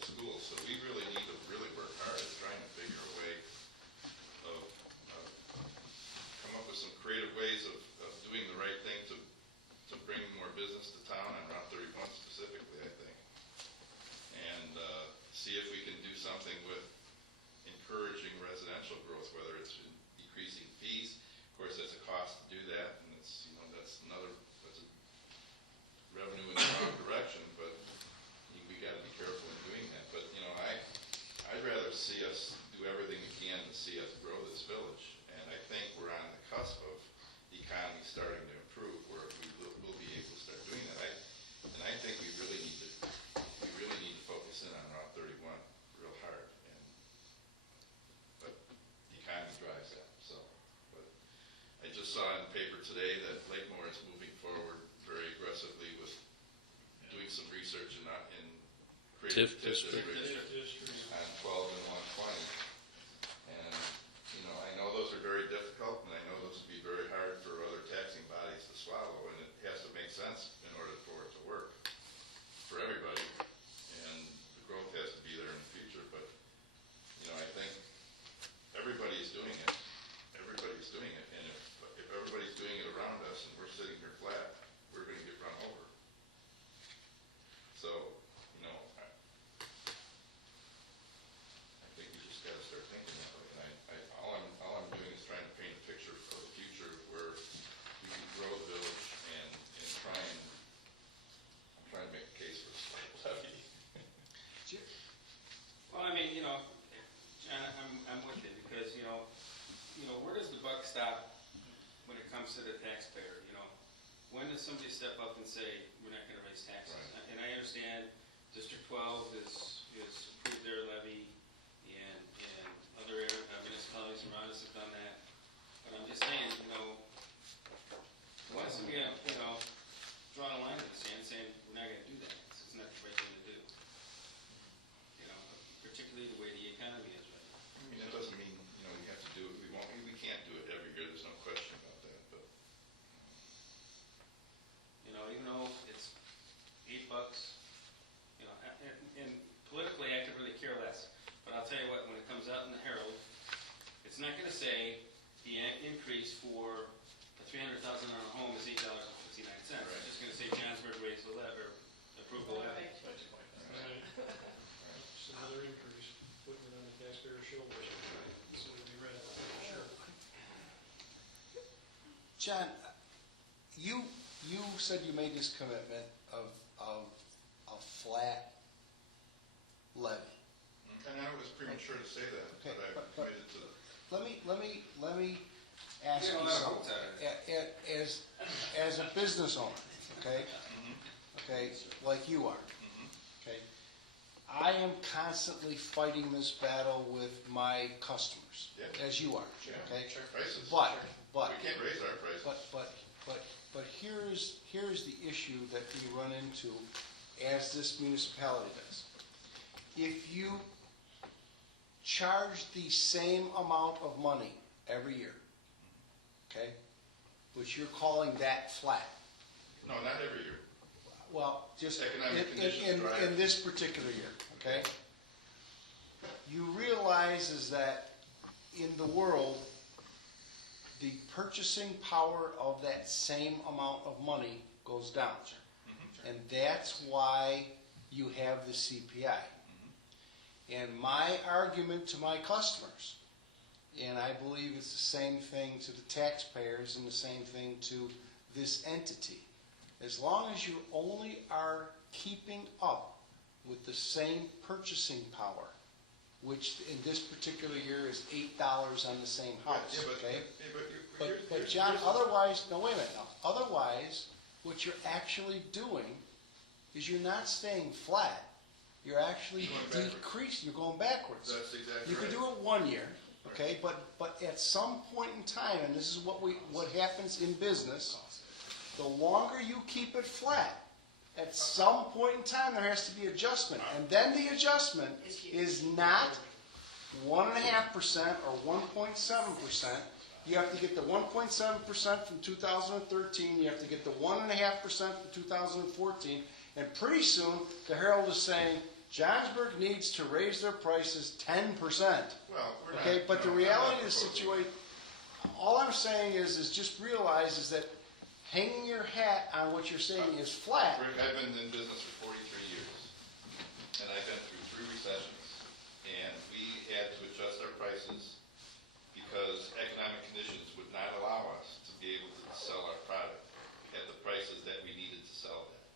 the schools. So we really need to really work hard at trying to figure a way of come up with some creative ways of doing the right thing to bring more business to town on Route 31 specifically, I think. And see if we can do something with encouraging residential growth, whether it's decreasing fees. Of course, there's a cost to do that, and it's, that's a revenue in the wrong direction, but we got to be careful in doing that. But, I'd rather see us do everything we can to see us grow this village, and I think we're on the cusp of the economy starting to improve, where we'll be able to start doing that. And I think we really need to focus in on Route 31 real hard, but the economy drives that. So, but I just saw in the paper today that Lakemore is moving forward very aggressively with doing some research in creative TIF district. On 12 and 120. And, I know those are very difficult, and I know those would be very hard for other taxing bodies to swallow, and it has to make sense in order for it to work for everybody. And the growth has to be there in the future, but, I think everybody's doing it. Everybody's doing it, and if everybody's doing it around us and we're sitting here flat, we're going to get run over. So, I think we just got to start thinking that way. And all I'm doing is trying to paint a picture for the future where we can grow the village and I'm trying to make a case for a slight levy. Well, John, I'm with you, because, where does the buck stop when it comes to the taxpayer, When does somebody step up and say, we're not gonna raise taxes? Right. And I understand District 12 is approved their levy, and other municipalities around us have done that. But I'm just saying, once we have, drawn a line in the sand saying, we're not gonna do that, it's not the right thing to do. Particularly the way the economy is right now. That doesn't mean, we have to do it. We can't do it every year. There's no question about that, but. Even though it's $8, and politically I could really care less. But I'll tell you what, when it comes out in the Herald, it's not gonna say the increase for a $300,000 home is $8.59. It's just gonna say Johnsburg raised the levy, or approved the levy. It's another increase, putting it on the taxpayer's shoulders. So it'll be read, sure. John, you said you made this commitment of a flat levy. And I was premature to say that, Okay, but I'm but- committed to that. Let me ask you something. As a business owner, okay? Okay, like you are, okay? I am constantly fighting this battle with my customers, Yeah. as you are, Yeah, okay? prices. But We can't raise our prices. But here's the issue that we run into as this municipality does. If you charge the same amount of money every year, okay, which you're calling that flat, No, not every year. well, just Economic conditions drive. in this particular year, okay? You realize is that in the world, the purchasing power of that same amount of money goes down. And that's why you have the CPI. And my argument to my customers And I believe it's the same thing to the taxpayers and the same thing to this entity. As long as you only are keeping up with the same purchasing power, which in this particular year is $8 on the same house, okay? But John, otherwise, no, wait a minute now. Otherwise, what you're actually doing is you're not staying flat. You're actually decreasing, you're going backwards. That's exactly You right. could do it 1 year, okay, but at some point in time, and this is what happens in business, the longer you keep it flat, at some point in time, there has to be adjustment. And then the adjustment is not 1.5% or 1.7%. You have to get the 1.7% from 2013, you have to get the 1.5% from 2014, and pretty soon, the Herald is saying, Johnsburg needs to raise their prices 10%. Well, we're not. Okay, but the no, reality I'm of not the proposing. situation, all I'm saying is just realize is that hanging your hat on what you're saying is flat. Rick, I've been in business for 43 years, and I've been through 3 recessions, and we had to adjust our prices because economic conditions would not allow us to be able to sell our product at the prices that we needed to sell it at.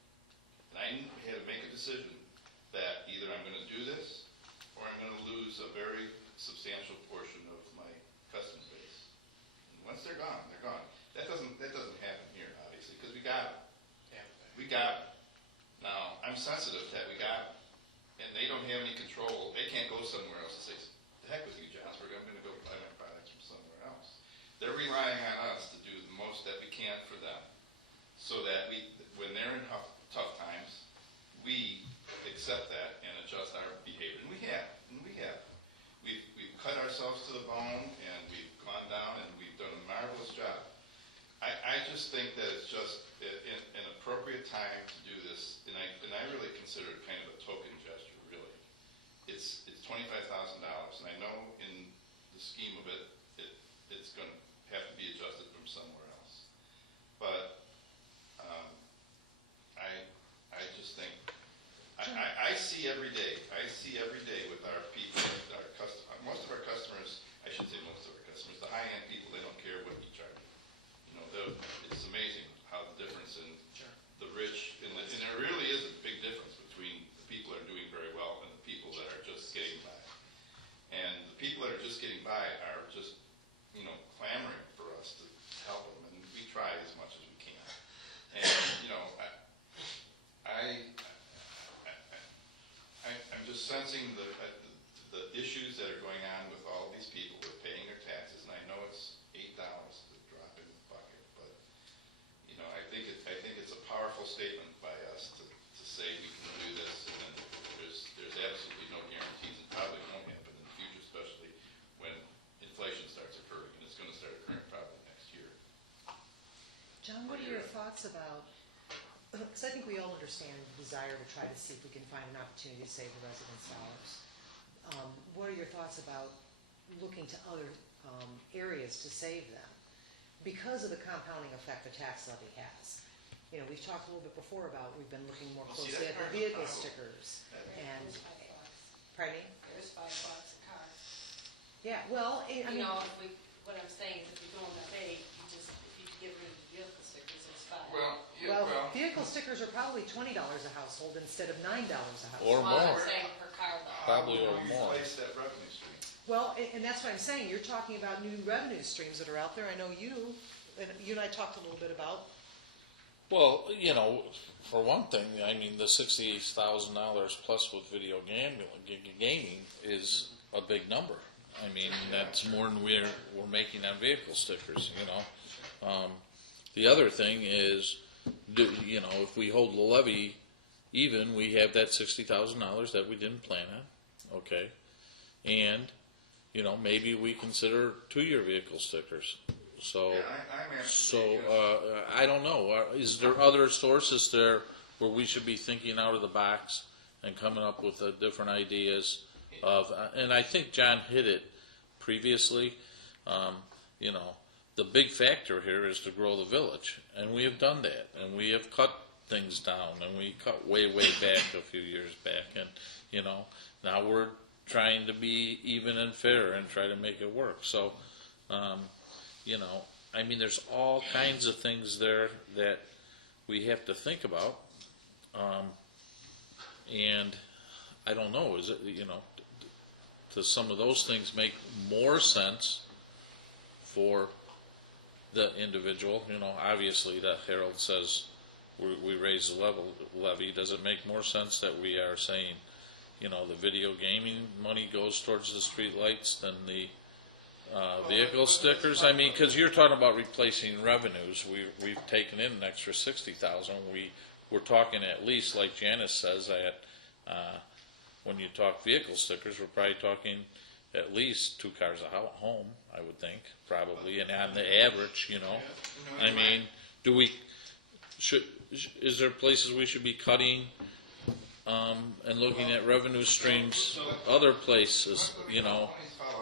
And I had to make a decision that either I'm going to do this or I'm going to lose a very substantial portion of my customer base. And once they're gone, they're gone. That doesn't happen here, obviously, because we got them. We got them. Now, I'm sensitive that we got them, and they don't have any control. They can't go somewhere else and say, the heck with you, Johnsburg, I'm going to go buy my products from somewhere else. They're relying on us to do the most that we can for them so that when they're in tough times, we accept that and adjust our behavior. And we have. We've cut ourselves to the bone, and we've gone down, and we've done a marvelous job. I just think that it's just an appropriate time to do this, and I really consider it kind of a token gesture, really. It's $25,000, and I know in the scheme of it, it's going to have to be adjusted from somewhere else. But I just think, I see every day with our people, most of our customers, I should say most of our customers, the high-end people, they don't care what you charge. It's amazing how the difference in the rich, and there really is a big difference between the people that are doing very well and the people that are just getting by. And the people that are just getting by are just, clamoring for us to help them, and we try as much as we can. And, I'm just sensing the issues that are going on with all these people with paying their taxes, and I know it's $8 to drop in the bucket, but I think it's a powerful statement by us to say we can do this, and then there's absolutely no guarantees. It probably won't happen in the future, especially when inflation starts occurring, and it's going to start occurring probably next year. John, what are your thoughts about, because I think we all understand the desire to try to see if we can find an opportunity to save the residents' dollars. What are your thoughts about looking to other areas to save them? Because of the compounding effect the tax levy has. We've talked a little bit before about, we've been looking more Well, see, closely that's at the part of the vehicle problem. stickers. And, There's $5. pardon me? There's $5 a car. Yeah, well, I mean, What I'm saying is if we go on the pay, if you get rid of the vehicle stickers, it's $5. well, vehicle stickers are probably $20 a household instead of $9 a household. Or Well, more. I'm saying per car though. Probably or How will you more. replace that revenue stream? Well, and that's what I'm saying, you're talking about new revenue streams that are out there. I know you and I talked a little bit about. Well, for one thing, I mean, the $68,000 plus with video gaming is a big number. I mean, that's more than we're making on vehicle stickers, The other thing is, if we hold the levy even, we have that $60,000 that we didn't plan on, okay? And, maybe we consider 2-year vehicle stickers. So, Yeah, I'm absolutely against I don't know. Is there other sources there where we should be thinking out of the box and coming up with different ideas of? And I think John hit it previously. The big factor here is to grow the village, and we have done that, and we have cut things down, and we cut way back a few years back, and now we're trying to be even and fair and try to make it work. So, you know, I mean, there's all kinds of things there that we have to think about. And I don't know, is it, you know, does some of those things make more sense for the individual? You know, obviously the Herald says we raise the levy. Does it make more sense that we are saying, you know, the video gaming money goes towards the street lights than the vehicle stickers? I mean, because you're talking about replacing revenues. We've taken in an extra 60,000. We're talking at least, like Janice says, that when you talk vehicle stickers, we're probably talking at least 2 cars a home, I would think, probably, and on the average, you know. I mean, is there places we should be cutting and looking at revenue streams, other places, you know,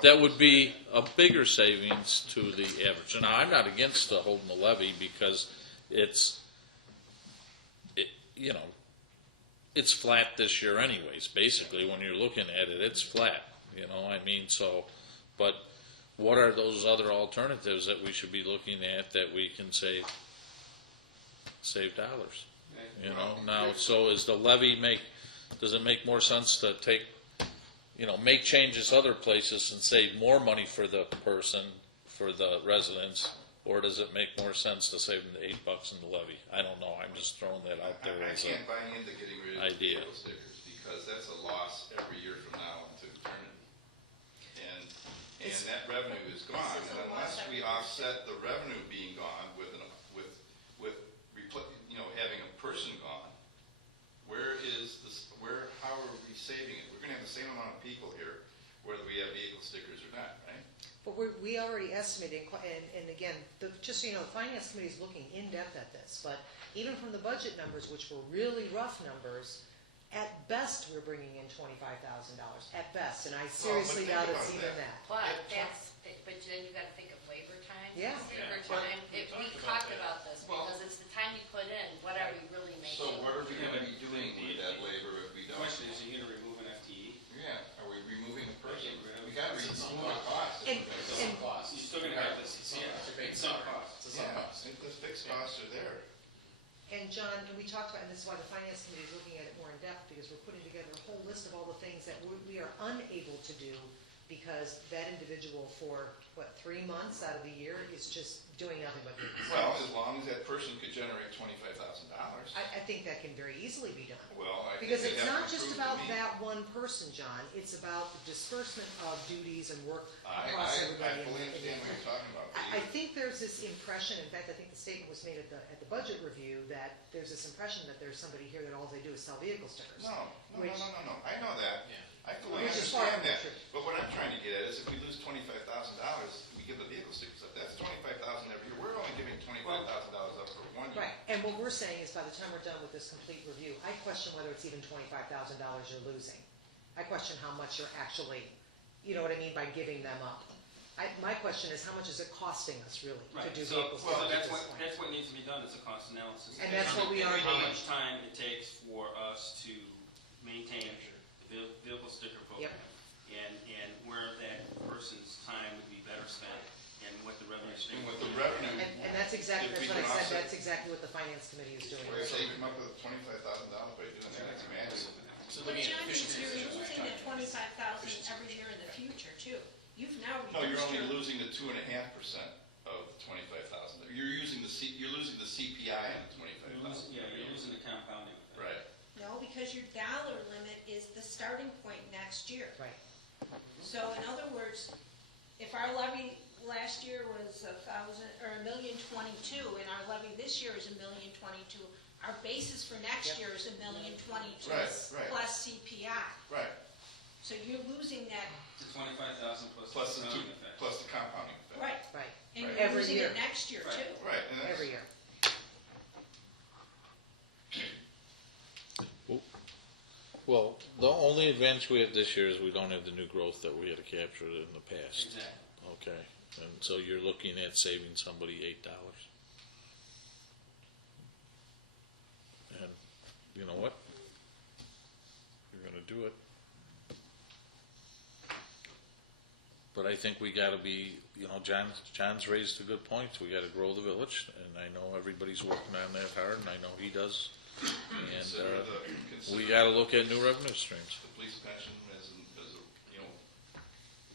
that would be a bigger savings to the average? Now, I'm not against holding the levy because you know, it's flat this year anyways, basically, when you're looking at it, it's flat, you know, I mean, so, but what are those other alternatives that we should be looking at that we can save dollars? You know, now, so is the levy does it make more sense to take, you know, make changes other places and save more money for the person, for the residents, or does it make more sense to save them the $8 in the levy? I don't know, I'm just throwing that out there I as can't buy into getting rid of the idea. vehicle stickers, because that's a loss every year from now into eternity. And that revenue is gone, and unless we offset the revenue being gone with you know, having a person gone, how are we saving it? We're gonna have the same amount of people here, whether we have vehicle stickers or not, right? But we already estimated, and again, just so you know, the finance committee is looking in-depth at this, but even from the budget numbers, which were really rough numbers, at best, we're bringing in $25,000, at best, and I seriously think doubt it's about even that. that. But then you gotta think of labor time. Yeah. Labor time, we talked about this, because it's the time you put in, what are we really making? So what are we gonna be doing with that labor if we The don't? question is, are you gonna remove an FTE? Yeah, are we removing a person? We gotta remove a cost. And- You're still gonna have this, it's some cost. Yeah, the fixed costs are there. And John, we talked about, and this is why the finance committee is looking at it more in depth, because we're putting together a whole list of all the things that we are unable to do because that individual for, 3 months out of the year is just doing nothing but doing this. Well, as long as that person could generate $25,000. I think that can very easily be done. Well, I think Because they it's have not to just prove to about me. that one person, John, it's about the disbursement of duties and work I across everybody. fully understand what you're talking about. I think there's this impression, in fact, I think the statement was made at the budget review, that there's this impression that there's somebody here that all they do is sell vehicle stickers. No, Which- I know that. I fully Which is far understand from that. true. But what I'm trying to get at is if we lose $25,000, we give the vehicle stickers up. That's $25,000 every year. We're only giving $25,000 up for 1 year. Right, and what we're saying is by the time we're done with this complete review, I question whether it's even $25,000 you're losing. I question how much you're actually, you know what I mean, by giving them up. My question is, how much is it costing us really to Right, do so, vehicle well, stickers at that's this what, point? needs to be done, is a cost analysis. And that's what we are How doing. much time it takes for us to maintain the vehicle sticker program. And where that person's time would be better spent, and what the revenue stream. And with the revenue, And that's exactly, If we that's what I can said, offset- that's exactly what the finance committee is doing. if they come up with $25,000 by doing that, it's magic. But John, you're losing the 25,000 every year in the future too. You've now No, you're reduced only your. losing the 2.5% of the 25,000. You're losing the CPI on the 25,000. You're losing the compounding effect. Right. No, because your dollar limit is the starting point next year. Right. So in other words, if our levy last year was $1,022,000, and our levy this year is $1,022,000, our basis for next year is $1,022,000 Right. plus CPI. Right. So you're losing that, The 25,000 Plus the the compounding effect. plus the compounding effect. right, Right, and Right. you're Every losing year. it next year Right. too. Right, and that's. every year. Well, the only advantage we have this year is we don't have the new growth that we had captured in the past. Exactly. Okay, and so you're looking at saving somebody $8. And you know what? You're gonna do it. But I think we gotta be, John's raised a good point. We gotta grow the village, and I know everybody's working on that hard, and I know he does. And, we gotta look at new revenue streams. The police pension as a,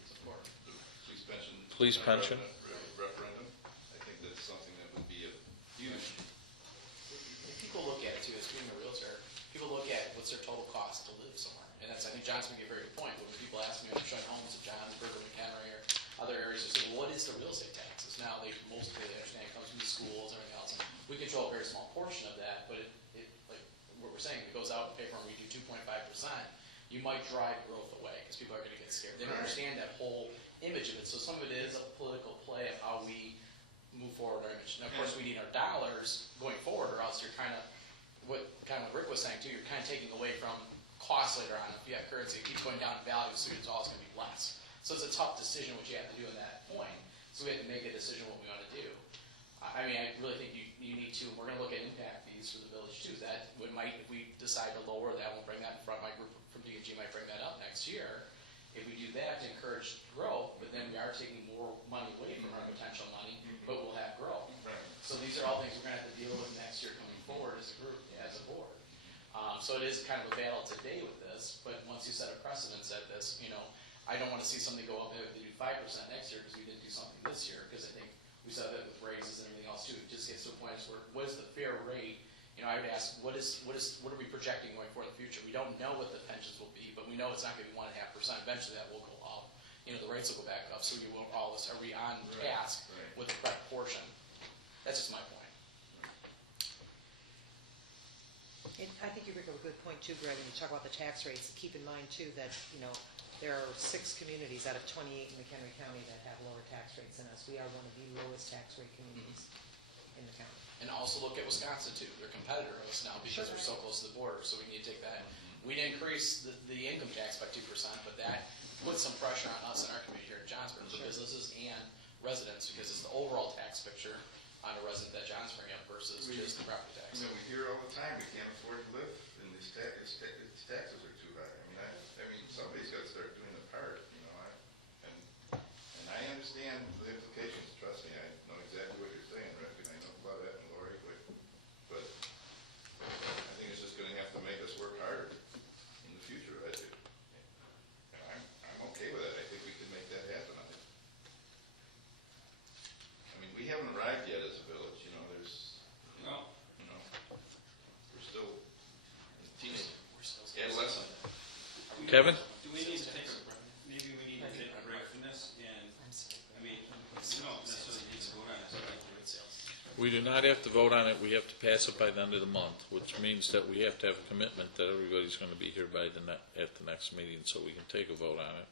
support, the police pension. Police pension? Referendum, I think that's something that would be a huge. People look at it too, as being a realtor, people look at what's their total cost to live somewhere. And that's, I think John's making a very good point, but when people ask me, when I'm showing homes in Johnsburg or McHenry or other areas, they say, well, what is the real estate taxes? Now, mostly they understand it comes from the schools, everything else. And we control a very small portion of that, but it like what we're saying, if it goes out in paper and we do 2.5%, you might drive growth away, because people are gonna get scared. They don't understand that whole image of it. So some of it is a political play of how we move forward our image. Now, of course, we need our dollars going forward, or else you're kind of what Rick was saying too. You're kind of taking away from costs later on. If you have currency, it keeps going down in value, so it's always going to be less. So it's a tough decision what you have to do in that point. So we have to make a decision what we want to do. I mean, I really think you need to. We're going to look at impact fees for the village too. That might, if we decide to lower that, we'll bring that in front. My group from DNG might bring that up next year. If we do that to encourage growth, but then we are taking more money away from our potential money, but we'll have growth. So these are all things we're going to have to deal with next year coming forward as a group, as a board. So it is kind of a battle today with this, but once you set a precedence at this, I don't want to see something go up if they do 5% next year because we didn't do something this year, because I think we saw that with raises and everything else too. It just gets to a point where what is the fair rate? I would ask, what are we projecting going forward in the future? We don't know what the pensions will be, but we know it's not going to be 1.5%. Eventually that will go up. The rates will go back up, so we will all this, are we on task with the correct portion? That's just my point. And I think you bring up a good point too, Greg, when you talk about the tax rates. Keep in mind too that, there are 6 communities out of 28 in McHenry County that have lower tax rates than us. We are one of the lowest tax rate communities in the county. And also look at Wisconsin too. They're a competitor of us now because they're so close to the border, so we need to take that. We didn't increase the income tax by 2%, but that puts some pressure on us in our community here in Johnsburg for businesses and residents, because it's the overall tax picture on a resident that Johnsburg have versus just the property tax. We hear all the time, we can't afford to live, and these taxes are too high. I mean, somebody's got to start doing the part, and I understand the implications, trust me, I know exactly what you're saying, Rick, and I know about that and Lori, but I think it's just gonna have to make us work harder in the future, I do. And I'm okay with that, I think we can make that happen, I mean, we haven't arrived yet as a village, we're still adolescent. Kevin? Do we need to take maybe we need to take a break from this, and, I mean, we don't necessarily need to vote on this, but We do not have to vote on it. We have to pass it by the end of the month, which means that we have to have a commitment that everybody's going to be here by at the next meeting so we can take a vote on it.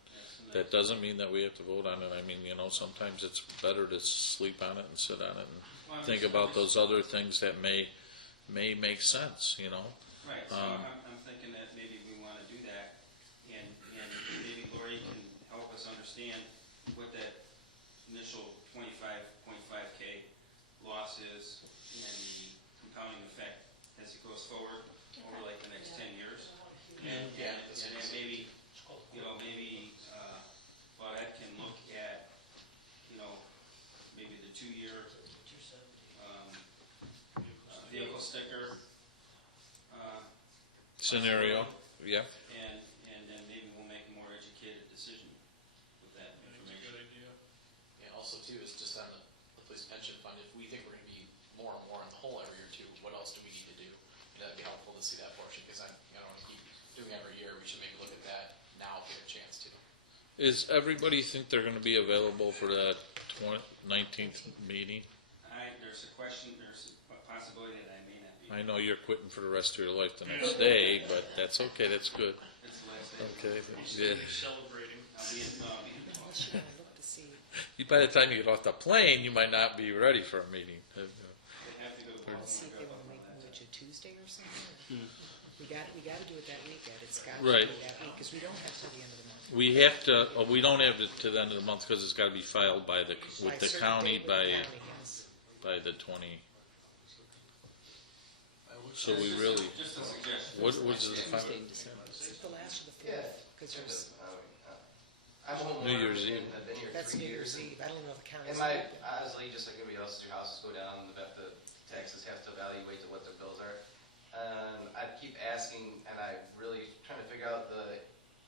That doesn't mean that we have to vote on it. I mean, sometimes it's better to sleep on it and sit on it and think about those other things that may make sense, Right, so I'm thinking that maybe we want to do that, and maybe Lori can help us understand what that initial 25.5K loss is and the compounding effect as it goes forward over like the next 10 years. And then maybe, Claudette can look at, maybe the 2-year vehicle sticker scenario. Yeah. And then maybe we'll make a more educated decision with that information. Good idea. Yeah, also too, is just on the police pension fund, if we think we're going to be more and more in the hole every year too, what else do we need to do? That'd be helpful to see that portion, because I don't want to keep doing every year. We should maybe look at that now if we have a chance to. Is everybody think they're going to be available for that 19th meeting? There's a question, there's a possibility that I may not be. I know you're quitting for the rest of your life the next day, but that's okay. That's good. It's the last day. Okay. Still Yeah. celebrating. I'll be in Unless you're going to look to see. By the time you get off the plane, you might not be ready for a meeting. I have to go to Baltimore. See if they want to move it to Tuesday or something. We got to do it that week, Ed. It's got to Right. be that week, because we don't have till the end of the month. We have to. We don't have it to the end of the month because it's got to be filed by the By with a the certain county date with the by county, yes. the 20. So we really. Just a suggestion. What was the Tuesday in December. It's the last of the fourth, because there's, I'm a homeowner. New Year's Eve. And I've been here That's 3 New years. Year's Eve, I don't know if the county's. And my, honestly, just like everybody else, your houses go down, the taxes have to evaluate to what their bills are. I keep asking, and I really trying to figure out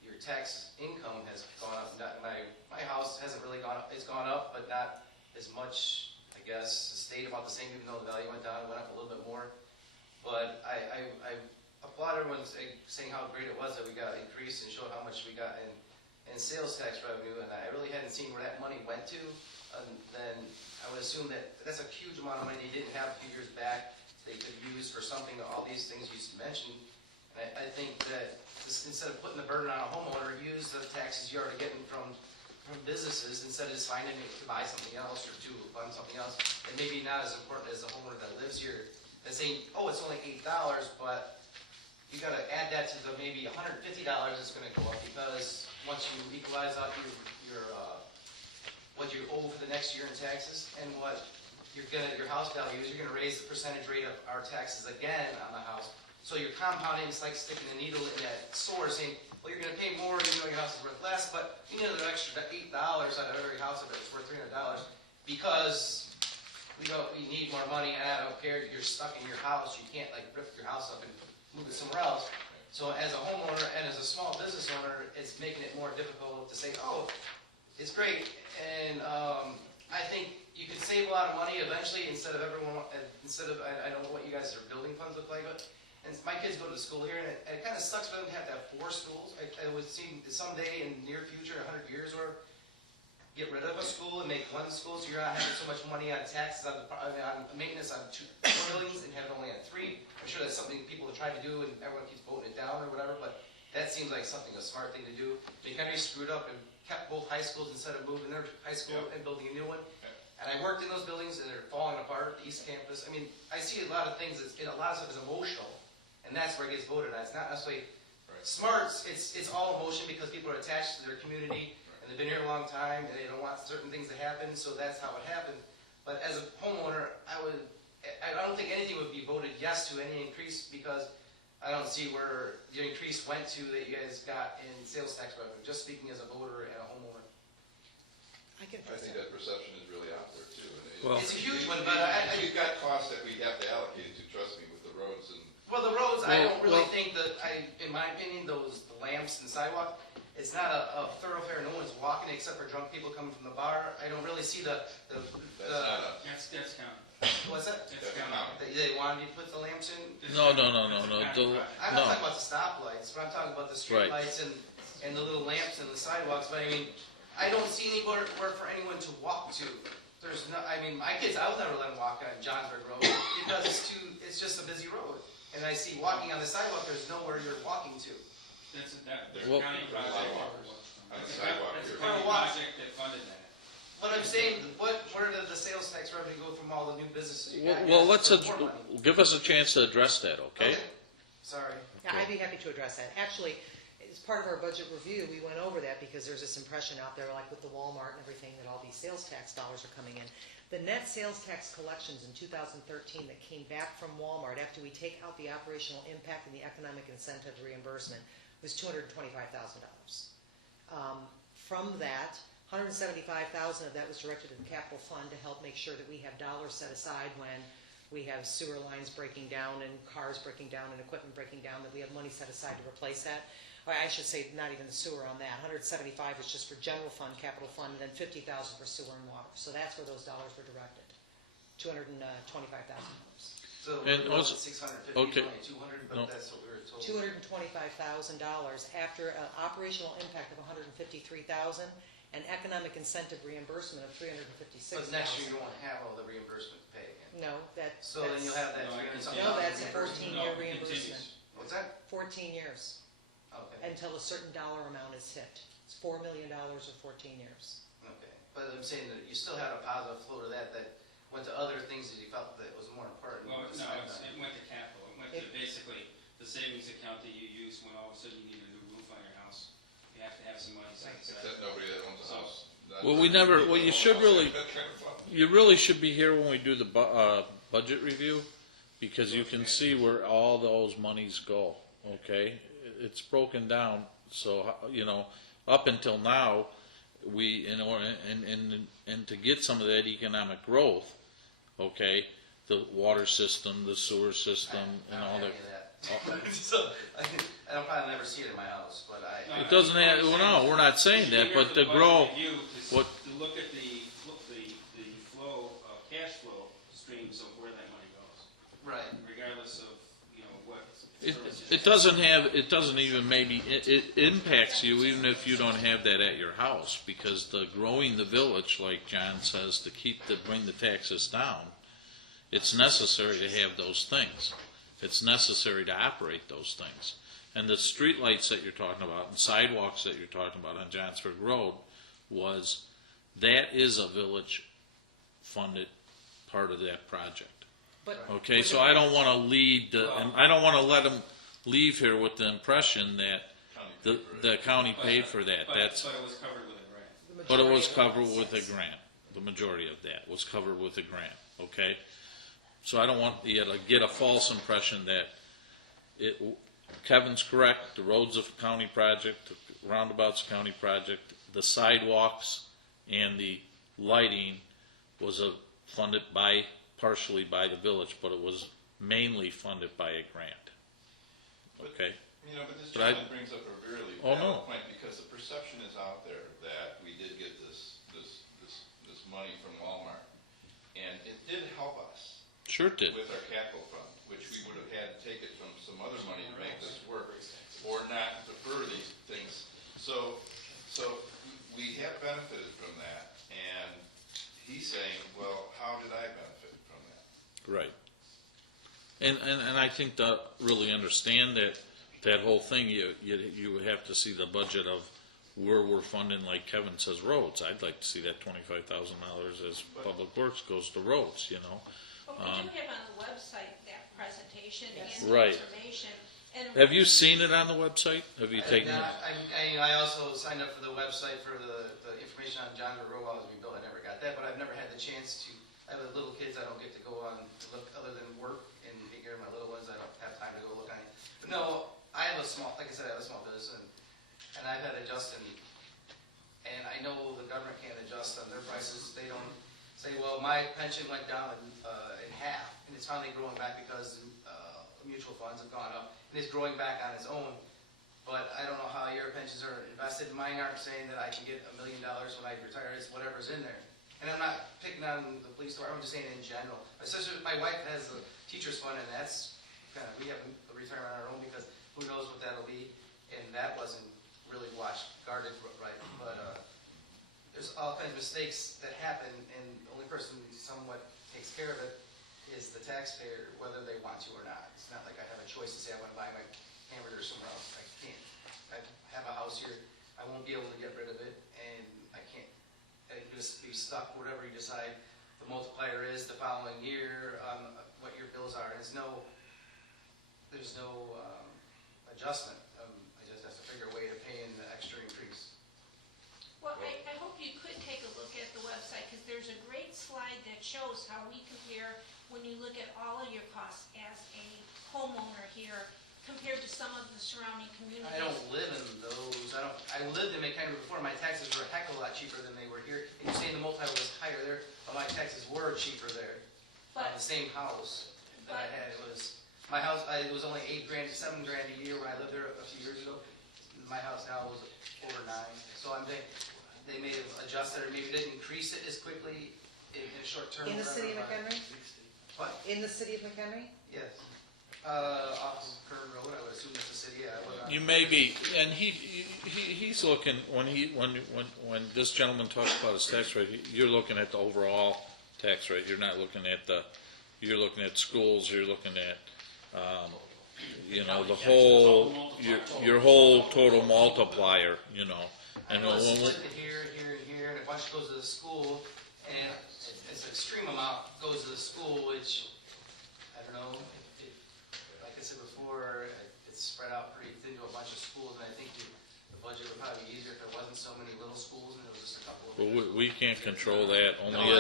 your tax income has gone up. My house hasn't really gone up. It's gone up, but not as much, I guess. It stayed about the same, even though the value went down. It went up a little bit more. But I applaud everyone saying how great it was that we got increased and showed how much we got in sales tax revenue. And I really hadn't seen where that money went to. And then I would assume that that's a huge amount of money they didn't have a few years back. They could use for something, all these things you mentioned. And I think that instead of putting the burden on a homeowner, use the taxes you're already getting from businesses instead of just finding it to buy something else or to fund something else. And maybe not as important as the homeowner that lives here that's saying, oh, it's only $8, but you got to add that to the maybe $150 that's going to go up, because once you equalize out your what you owe for the next year in taxes and what your house value is, you're going to raise the percentage rate of our taxes again on the house. So you're compounding. It's like sticking a needle in that sword, saying, well, you're going to pay more, even though your house is worth less, but you need another extra $8 out of every house that's worth $300 because we need more money, and I don't care. You're stuck in your house. You can't like rip your house up and move it somewhere else. So as a homeowner and as a small business owner, it's making it more difficult to say, oh, it's great, and I think you could save a lot of money eventually I don't know what you guys' building funds look like, but and my kids go to school here, and it kind of sucks for them to have 4 schools. I would see someday in the near future, 100 years, or get rid of a school and make one school, so you're not having so much money on taxes, on maintenance on 2 buildings, and have it only on 3. I'm sure that's something people are trying to do, and everyone keeps voting it down or whatever, but that seems like a smart thing to do. McHenry screwed up and kept both high schools instead of moving their high school and building a new one. And I worked in those buildings, and they're falling apart, the East Campus. I mean, I see a lot of things, a lot of stuff is emotional, and that's where it gets voted on. It's not necessarily smart, it's all emotion because people are attached to their community, and they've been here a long time, and they don't want certain things to happen, so that's how it happened. But as a homeowner, I don't think anything would be voted yes to any increase, because I don't see where the increase went to that you guys got in sales tax revenue, just speaking as a voter and a homeowner. I think that perception is really out there too. It's a huge one, but we've got costs that we have to allocate to, trust me, with the roads and. Well, the roads, I don't really think that, in my opinion, the lamps and sidewalk, it's not a thoroughfare. No one's walking except for drunk people coming from the bar. I don't really see That's county. What's that? That's county. They wanted you to put the lamps in? No. I'm not talking about the stoplights, but I'm talking about the street lights and the little lamps and the sidewalks. But I mean, I don't see anywhere for anyone to walk to. There's no, I mean, my kids, I would never let them walk on Johnsburg Road because it's just a busy road. And I see walking on the sidewalk, there's nowhere you're walking to. That's a Well- county project. On the sidewalk That's a here. county project that funded that. But I'm saying, where did the sales tax revenue go from all the new businesses you got? Well, Yes, for more money. give us a chance to address that, okay? Sorry. Yeah, I'd be happy to address that. Actually, as part of our budget review, we went over that because there's this impression out there, like with the Walmart and everything, that all these sales tax dollars are coming in. The net sales tax collections in 2013 that came back from Walmart after we take out the operational impact and the economic incentive reimbursement was $225,000. From that, $175,000 of that was directed to the capital fund to help make sure that we have dollars set aside when we have sewer lines breaking down and cars breaking down and equipment breaking down, that we have money set aside to replace that. Or I should say, not even the sewer on that. 175 is just for general fund, capital fund, and then 50,000 for sewer and water. So that's where those dollars were directed. $225,000. So And we're also- 650, okay. only 200, but No. that's what we were told. $225,000 after an operational impact of $153,000 and economic incentive reimbursement of $356,000. But next year you won't have all the reimbursement to pay again. No, that's. So then you'll have that No, 300 it something. No, that's a dollars 14-year No, it reimbursement. continues. What's that? 14 years, Okay, until a certain dollar amount is hit. It's $4 million or 14 years. okay. But I'm saying that you still had a positive flow to that went to other things that you felt that was more important. Well, no, besides that. it went to capital. It went to basically the savings account that you use when all of a sudden you need a new roof on your house. You have to have some money set aside. Except nobody that owns a house. Well, you should really, you really should be here when we do the budget review, because you can see where all those monies go, okay? It's broken down, so, up until now, we, in order, and to get some of that economic growth, okay, the water system, the sewer system, and all that. So, I don't probably never see it in my house, but I. It doesn't have, well, no, we're not saying that, but the grow, what, To look at the flow, cash flow streams of where that money goes, Right. regardless of, you know, what. it doesn't have, it doesn't even maybe, it impacts you even if you don't have that at your house, because the growing the village, like John says, to bring the taxes down, it's necessary to have those things. It's necessary to operate those things. And the streetlights that you're talking about and sidewalks that you're talking about on Johnsford Road that is a village-funded part of that project. But Okay, so I don't want to lead, and I don't want to let them leave here with the impression that the county paid for that. But That's, it was covered with a grant. but it was covered with a grant. The majority of that was covered with a grant, okay? So I don't want you to get a false impression that Kevin's correct, the road's a county project, the roundabout's a county project, the sidewalks and the lighting was funded partially by the village, but it was mainly funded by a grant. Okay? You know, but this But I- gentleman brings up a really Oh, valid no. point, because the perception is out there that we did get this money from Walmart, and it did help us Sure it did. with our capital fund, which we would have had to take it from some other money to make this work, or not defer these things. So we have benefited from that, and he's saying, well, how did I benefit from that? Right. And I think to really understand that whole thing, you would have to see the budget of where we're funding, like Kevin says, roads. I'd like to see that $25,000 as Public Works goes to roads, you know. But we do have on the website that presentation and Right. information. And Have you seen it on the website? Have you taken it? I also signed up for the website for the information on John Road while it was being built. I never got that, but I've never had the chance to. I have little kids. I don't get to go on to look other than work and take care of my little ones. I don't have time to go look on it. But no, I have a small, like I said, I have a small business, and I've had to adjust, and I know the government can't adjust on their prices. They don't say, well, my pension went down in half, and it's finally growing back because mutual funds have gone up, and it's growing back on its own. But I don't know how your pensions are invested. Mine aren't saying that I can get $1 million when I retire. It's whatever's in there. And I'm not picking on the police department. I'm just saying in general. Especially my wife has a teacher's fund, and that's kind of, we have a retirement on our own because who knows what that'll be. And that wasn't really guarded right. But there's all kinds of mistakes that happen, and the only person who somewhat takes care of it is the taxpayer, whether they want to or not. It's not like I have a choice to say I want to buy my hamburger somewhere else. I can't. I have a house here. I won't be able to get rid of it, and I can't. I can just be stuck whatever you decide the multiplier is the following year on what your bills are. There's no adjustment. I just have to figure a way to pay in the extra increase. Well, I hope you could take a look at the website, because there's a great slide that shows how we compare when you look at all of your costs as a homeowner here compared to some of the surrounding communities. I don't live in those. I lived in McHenry before. My taxes were a heck of a lot cheaper than they were here. And you're saying the multi was higher there, but my taxes were cheaper there. On the same house that I had. My house, it was only $8,000 to $7,000 a year when I lived there a few years ago. My house now was over $9,000. So I'm thinking they may have adjusted, or maybe didn't increase it as quickly in a short term. in the city of McHenry? What? In the city of McHenry? Yes. Off of Kern Road, I would assume that's the city. You may be, and he's looking, when this gentleman talks about his tax rate, you're looking at the overall tax rate. You're not looking at you're looking at schools, you're looking at, the whole, your whole total multiplier, And when split it here, and a bunch goes to the school, and it's an extreme amount goes to the school, which, I don't know, like I said before, it's spread out pretty thin to a bunch of schools, and I think the budget would probably be easier if there wasn't so many little schools and there was just a couple of. Well, we can't control that, only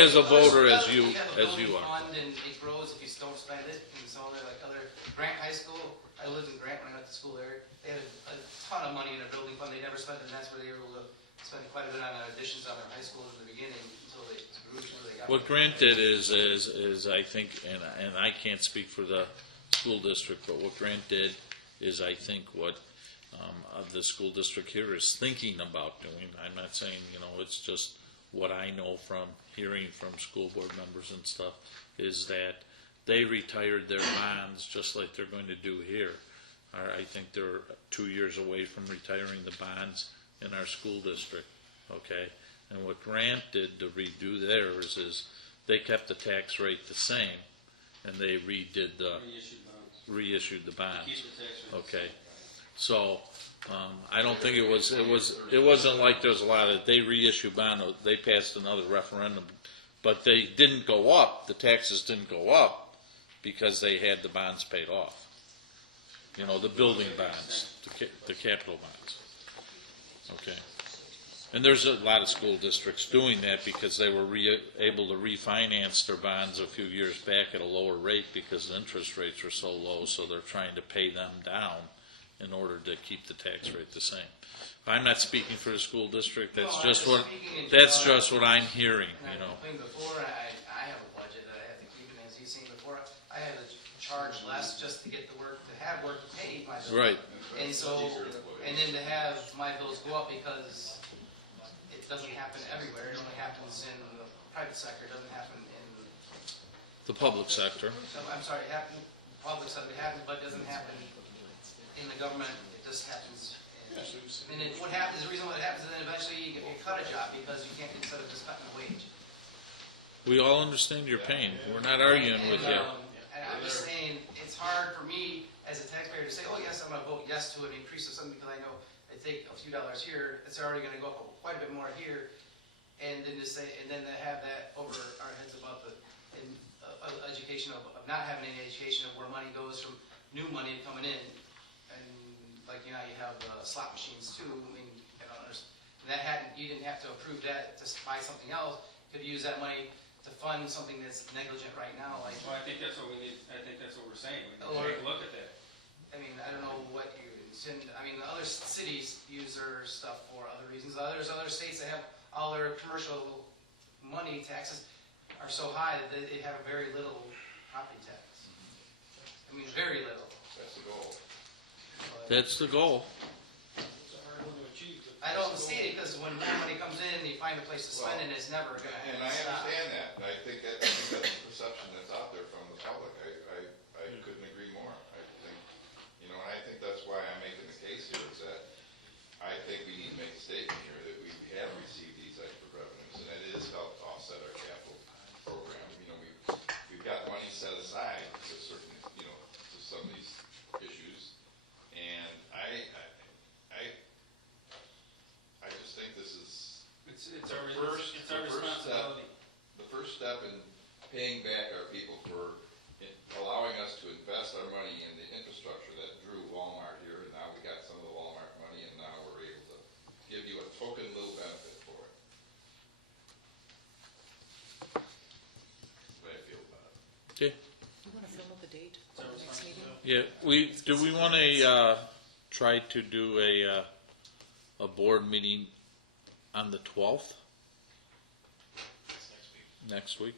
as a voter as you are. Fund, and it grows if you don't spend it, and so they're like other, Grant High School, I lived in Grant when I went to school there, they had a ton of money in a building fund, they never spent it, and that's where they were able to spent quite a bit on additions on their high schools in the beginning until they grew until they got. What Grant did is I think, and I can't speak for the school district, but what Grant did is I think what the school district here is thinking about doing. I'm not saying, it's just what I know from hearing from school board members and stuff, is that they retired their bonds just like they're going to do here. I think they're 2 years away from retiring the bonds in our school district, okay? And what Grant did to redo theirs is they kept the tax rate the same, and they redid the, reissued the bonds. Okay, so I don't think it wasn't like there's a lot of, they reissued bond, they passed another referendum, but they didn't go up, the taxes didn't go up because they had the bonds paid off. The building bonds, the capital bonds. Okay. And there's a lot of school districts doing that because they were able to refinance their bonds a few years back at a lower rate because the interest rates were so low, so they're trying to pay them down in order to keep the tax rate the same. I'm not speaking for the school district, that's just what I'm hearing, Before, I have a budget that I have to keep, and as you've seen before, I had to charge less just to get the work, to have work to pay my bills. Right. And so, and then to have my bills go up because it doesn't happen everywhere, it only happens in the private sector, it doesn't happen in. The public sector. I'm sorry, it happens, public sector, it happens, but it doesn't happen in the government, it just happens. And then what happens, the reason why it happens is then eventually you cut a job because you can't, instead of just cutting a wage. We all understand your pain, we're not arguing with you. And I'm just saying, it's hard for me as a taxpayer to say, oh yes, I'm gonna vote yes to an increase of something because I know I take a few dollars here, it's already gonna go up quite a bit more here. And then to say, and then to have that over our heads about the education of not having any education of where money goes from new money coming in. And like, you have slot machines too, I mean, I don't understand. And that you didn't have to approve that to buy something else, you could use that money to fund something that's negligent right now, like. Well, I think that's what we need, I think that's what we're saying, we need to Or- take a look at that. I mean, I don't know what you intend, I mean, the other cities use their stuff for other reasons. There's other states that have all their commercial money taxes are so high that they have very little property tax. I mean, very little. That's the goal. That's the goal. It's a hard one to achieve. but I don't that's the see goal. it because when more money comes in, you find a place to spend it, and it's never gonna And I stop. understand that, I think that's the perception that's out there from the public, I couldn't agree more. I think, and I think that's why I'm making the case here, is that I think we need to make a statement here that we have received these extra revenues, and it is helped offset our capital program. We've got money set aside to certain, to some of these issues, and I just think this is It's our responsibility. the first step in paying back our people for allowing us to invest our money in the infrastructure that drew Walmart here, and now we got some of the Walmart money, and now we're able to give you a token little benefit for it. That's the way I feel about it. Okay. You want to film up a date for the next meeting? Yeah, do we want to try to do a board meeting on the 12th? Next week?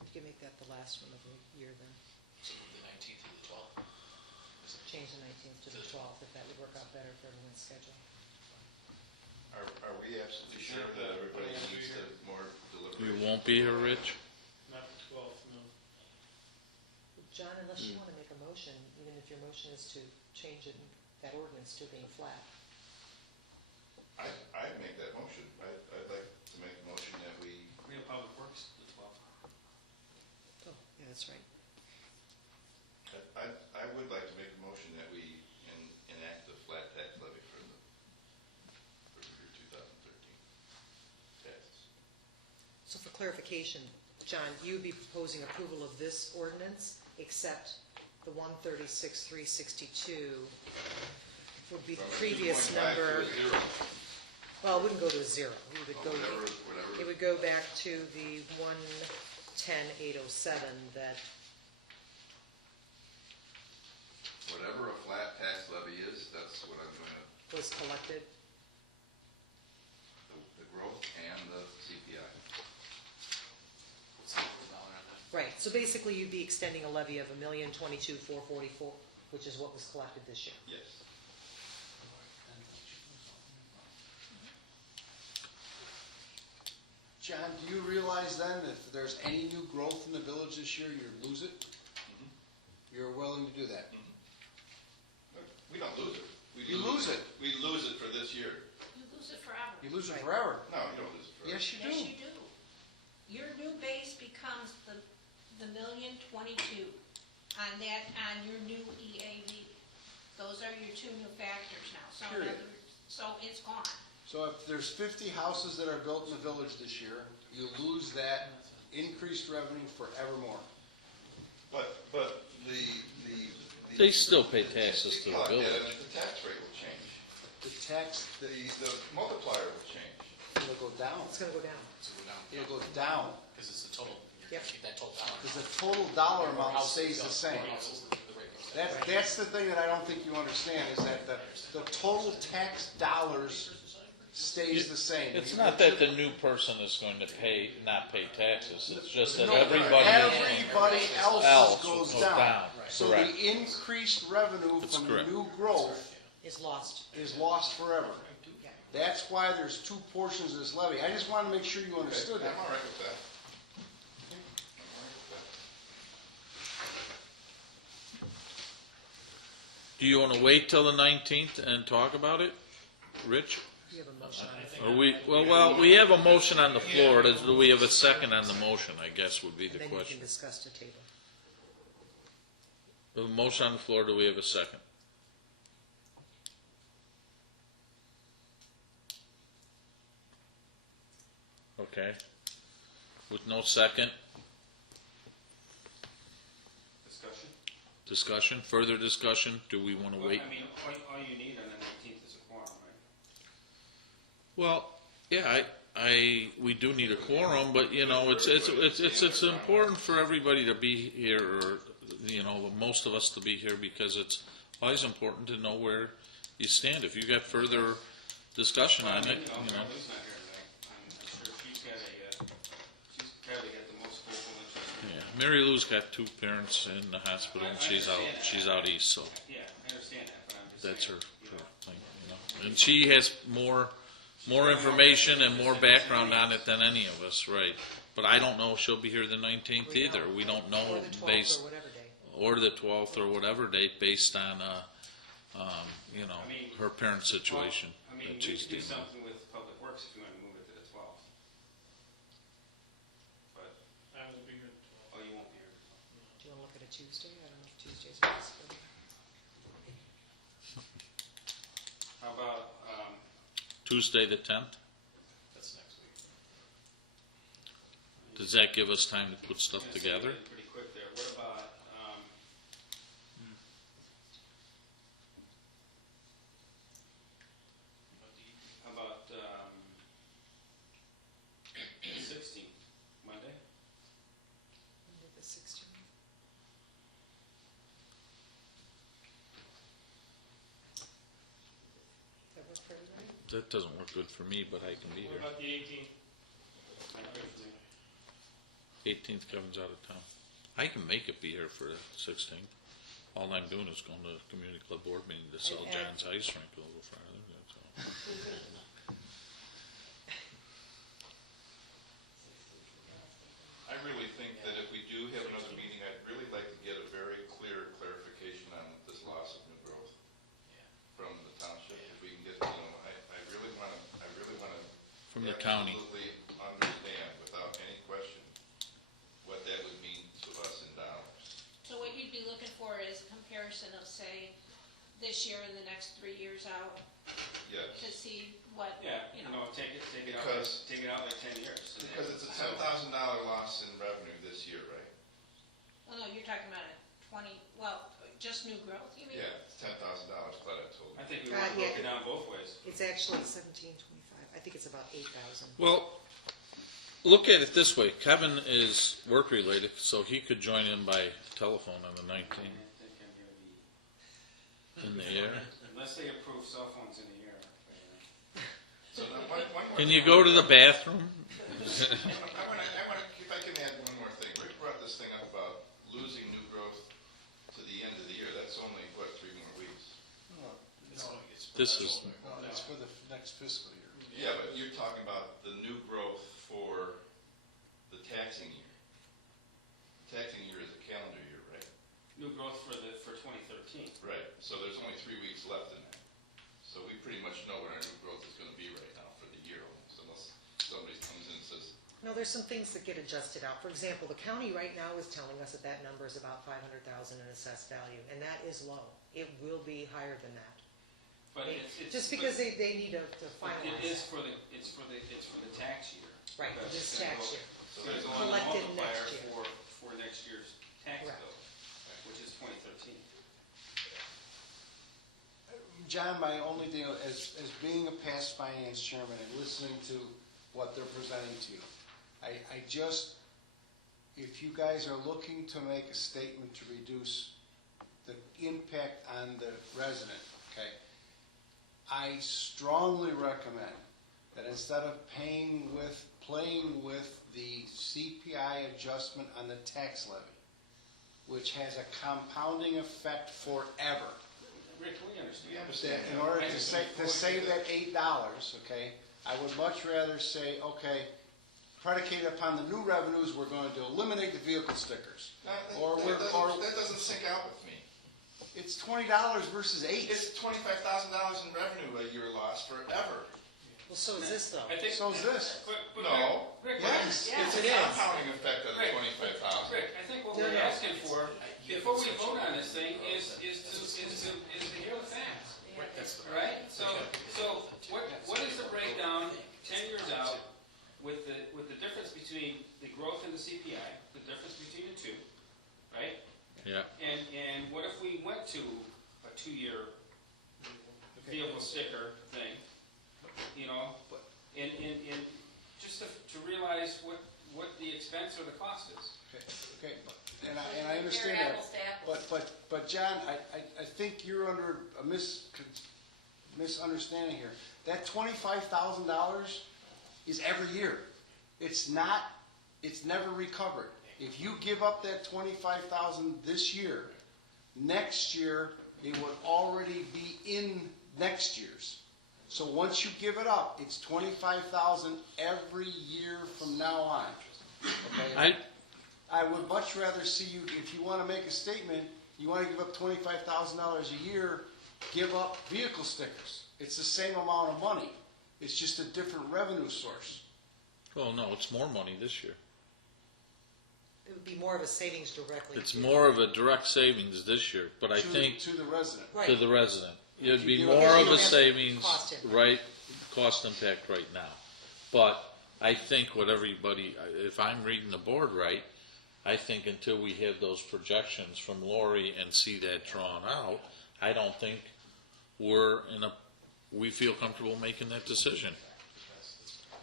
You can make that the last one of the year then. So move the 19th to the 12th. Change the 19th to the 12th, if that would work out better for everyone's schedule. Are we absolutely sure that everybody needs to more deliberation? You won't be here, Rich? Not the 12th, no. John, unless you want to make a motion, even if your motion is to change it, that ordinance to being flat. I'd make that motion. I'd like to make a motion that we, We have Public Works the 12th. Oh, yeah, that's right. I would like to make a motion that we enact a flat tax levy for the year 2013 taxes. So for clarification, John, you would be proposing approval of this ordinance, except the 136,362 would be the From a previous 2.5 to number. a zero. Well, it wouldn't go to zero. We would go, Whatever. it would go back to the 110,807 that, Whatever a flat tax levy is, that's what I'm going to, was collected. and the CPI. What's the dollar on that? Right, so basically you'd be extending a levy of $1,022,444, which is what was collected this year. Yes. John, do you realize then that if there's any new growth in the village this year, you lose it? You're willing to do that? We don't lose it. You lose it. We lose it for this year. You lose it forever. You lose it Right. forever. No, you don't lose it forever. Yes, you do. Yes, you do. Your new base becomes the 1,022,000 on that, on your new EAV. Those are your two new factors now, so in Period. other words, so it's gone. So if there's 50 houses that are built in the village this year, you lose that increased revenue forevermore. But the. They still pay taxes to the Yeah, village. and the tax rate will change. The tax, The multiplier will change. it'll go down. It's gonna go down. So go down. It'll go down, Because it's the total, you're Yep. gonna keep that total dollar. because the total dollar More amount houses stays go, the same. more houses, the rate goes down. That's the thing that I don't think you understand, is that the total tax dollars stays the same. It's not that the new person is going to not pay taxes, it's just that No, everybody else else goes goes down. down. So Correct. the increased revenue That's from the correct. new growth Is lost. is lost forever. Yeah. That's why there's two portions of this levy. I just want to make sure you understood Okay, that. I'm all right with that. I'm all right with Do you want to wait till the 19th and talk about it, Rich? You have a motion on it. Or we have a motion on the floor, do we have a second on the motion, I guess would be And the then you question. can discuss the table. We have a motion on the floor, do we have a second? Okay. With no second, Discussion? discussion, further discussion, do we want to Well, wait? I mean, all you need on the 19th is a quorum, right? Well, yeah, we do need a quorum, but, you know, it's important for everybody to be here, or, you know, most of us to be here, because it's always important to know where you stand. If you got further discussion on it, you know. Lou's not here tonight. I'm sure she's probably got the most vocal interest. Yeah, Mary Lou's got two parents in the hospital, and she's out east, so Yeah, I understand that, but I'm just that's her saying, thing, you know. And she has more information and more background on it than any of us, right? But I don't know if she'll be here the 19th We either. don't. We don't Or know the 12th based, or whatever day. or the 12th or whatever date, based on, you know, I mean, her parent situation I mean, that we she's could do dealing with. something with Public Works if you want to move it to the 12th. But, I will be here at 12. oh, you won't be here. Do you want to look at a Tuesday? I don't know if Tuesday's possible. How about, Tuesday the 10th? That's next week. Does that give us time to put stuff yeah, so together? we're pretty quick there. What about, how about, the 16th, Monday? Monday the 16th. That work for everybody? That doesn't work good for me, but I can be What here. about the 18th? Not good for me. 18th, Kevin's out of town. I can make it be here for the 16th. All I'm doing is going to the community club board meeting to sell And- John's ice rink a little farther, that's all. I really think that if we do have another meeting, I'd really like to get a very clear clarification on this loss of new growth from the township. If we can get, you know, I really want to. From the county. Absolutely understand without any question what that would mean to us in dollars. So what you'd be looking for is comparison of, say, this year and the next 3 years out, Yes. to see what, Yeah, you you know. know, take it out, Because- take it out like 10 years. Because it's a $10,000 loss in revenue this year, right? Well, no, you're talking about a 20, well, just new growth, you mean? Yeah, it's $10,000, Glad I told you. I think we want to yeah. broke it down both ways. It's actually 1725. I think it's about 8,000. Well, look at it this way. Kevin is work-related, so he could join in by telephone on the 19th. I think I'm going to be, In the air. unless they approve cell phones in the air. So now, one more Can thing. you go to the bathroom? I want to, if I can add one more thing. Rick brought this thing up about losing new growth to the end of the year. That's only, what, 3 more weeks? This is, It's for the next fiscal year. Yeah, but you're talking about the new growth for the taxing year. Taxing year is a calendar year, right? New growth for 2013. Right, so there's only 3 weeks left in that. So we pretty much know what our new growth is gonna be right now for the year almost, unless somebody comes in and says, No, there's some things that get adjusted out. For example, the county right now is telling us that that number is about 500,000 in assessed value, and that is low. It will be higher than that. But it's. Just because they need to finalize It is that. it's for the tax year. Right, for this tax year. It's gonna go on the Collected multiplier next year. for next year's tax Correct. bill, which is 2013. John, my only thing, as being a past finance chairman and listening to what they're presenting to you, I just, if you guys are looking to make a statement to reduce the impact on the resident, okay, I strongly recommend that instead of playing with the CPI adjustment on the tax levy, which has a compounding effect forever, Rick, we understand. that in order to save that $8, okay, I would much rather say, okay, predicated upon the new revenues, we're going to eliminate the vehicle stickers. that doesn't sync out with me. It's $20 versus $8. It's $25,000 in revenue a year lost forever. Well, so is this though. I think. So is this. But No. Rick, Yes. It's a it is. compounding effect of the Rick, 25,000. Rick, I think what No, we're no. asking for, before we vote on this thing, is to hear the facts. Right? So what is the breakdown 10 years out with the difference between the growth in the CPI, the difference between the two, right? yeah. And what if we went to a 2-year vehicle sticker thing, you know, and just to realize what the expense or the cost is. Okay, and I understand that. Compare apples to apples. But John, I think you're under a misunderstanding here. That $25,000 is every year. It's never recovered. If you give up that $25,000 this year, next year, it would already be in next year's. So once you give it up, it's $25,000 every year from now on. Okay? I would much rather see you, if you want to make a statement, you want to give up $25,000 a year, give up vehicle stickers. It's the same amount of money. It's just a different revenue source. Well, no, it's more money this year. It would be more of a savings directly. It's to- more of a direct savings this year, but I think To the resident. Right. to the resident. It'd be you more don't of a have savings, cost impact. right, cost impact right now. But I think what everybody, if I'm reading the board right, I think until we have those projections from Lori and see that drawn out, I don't think we feel comfortable making that decision.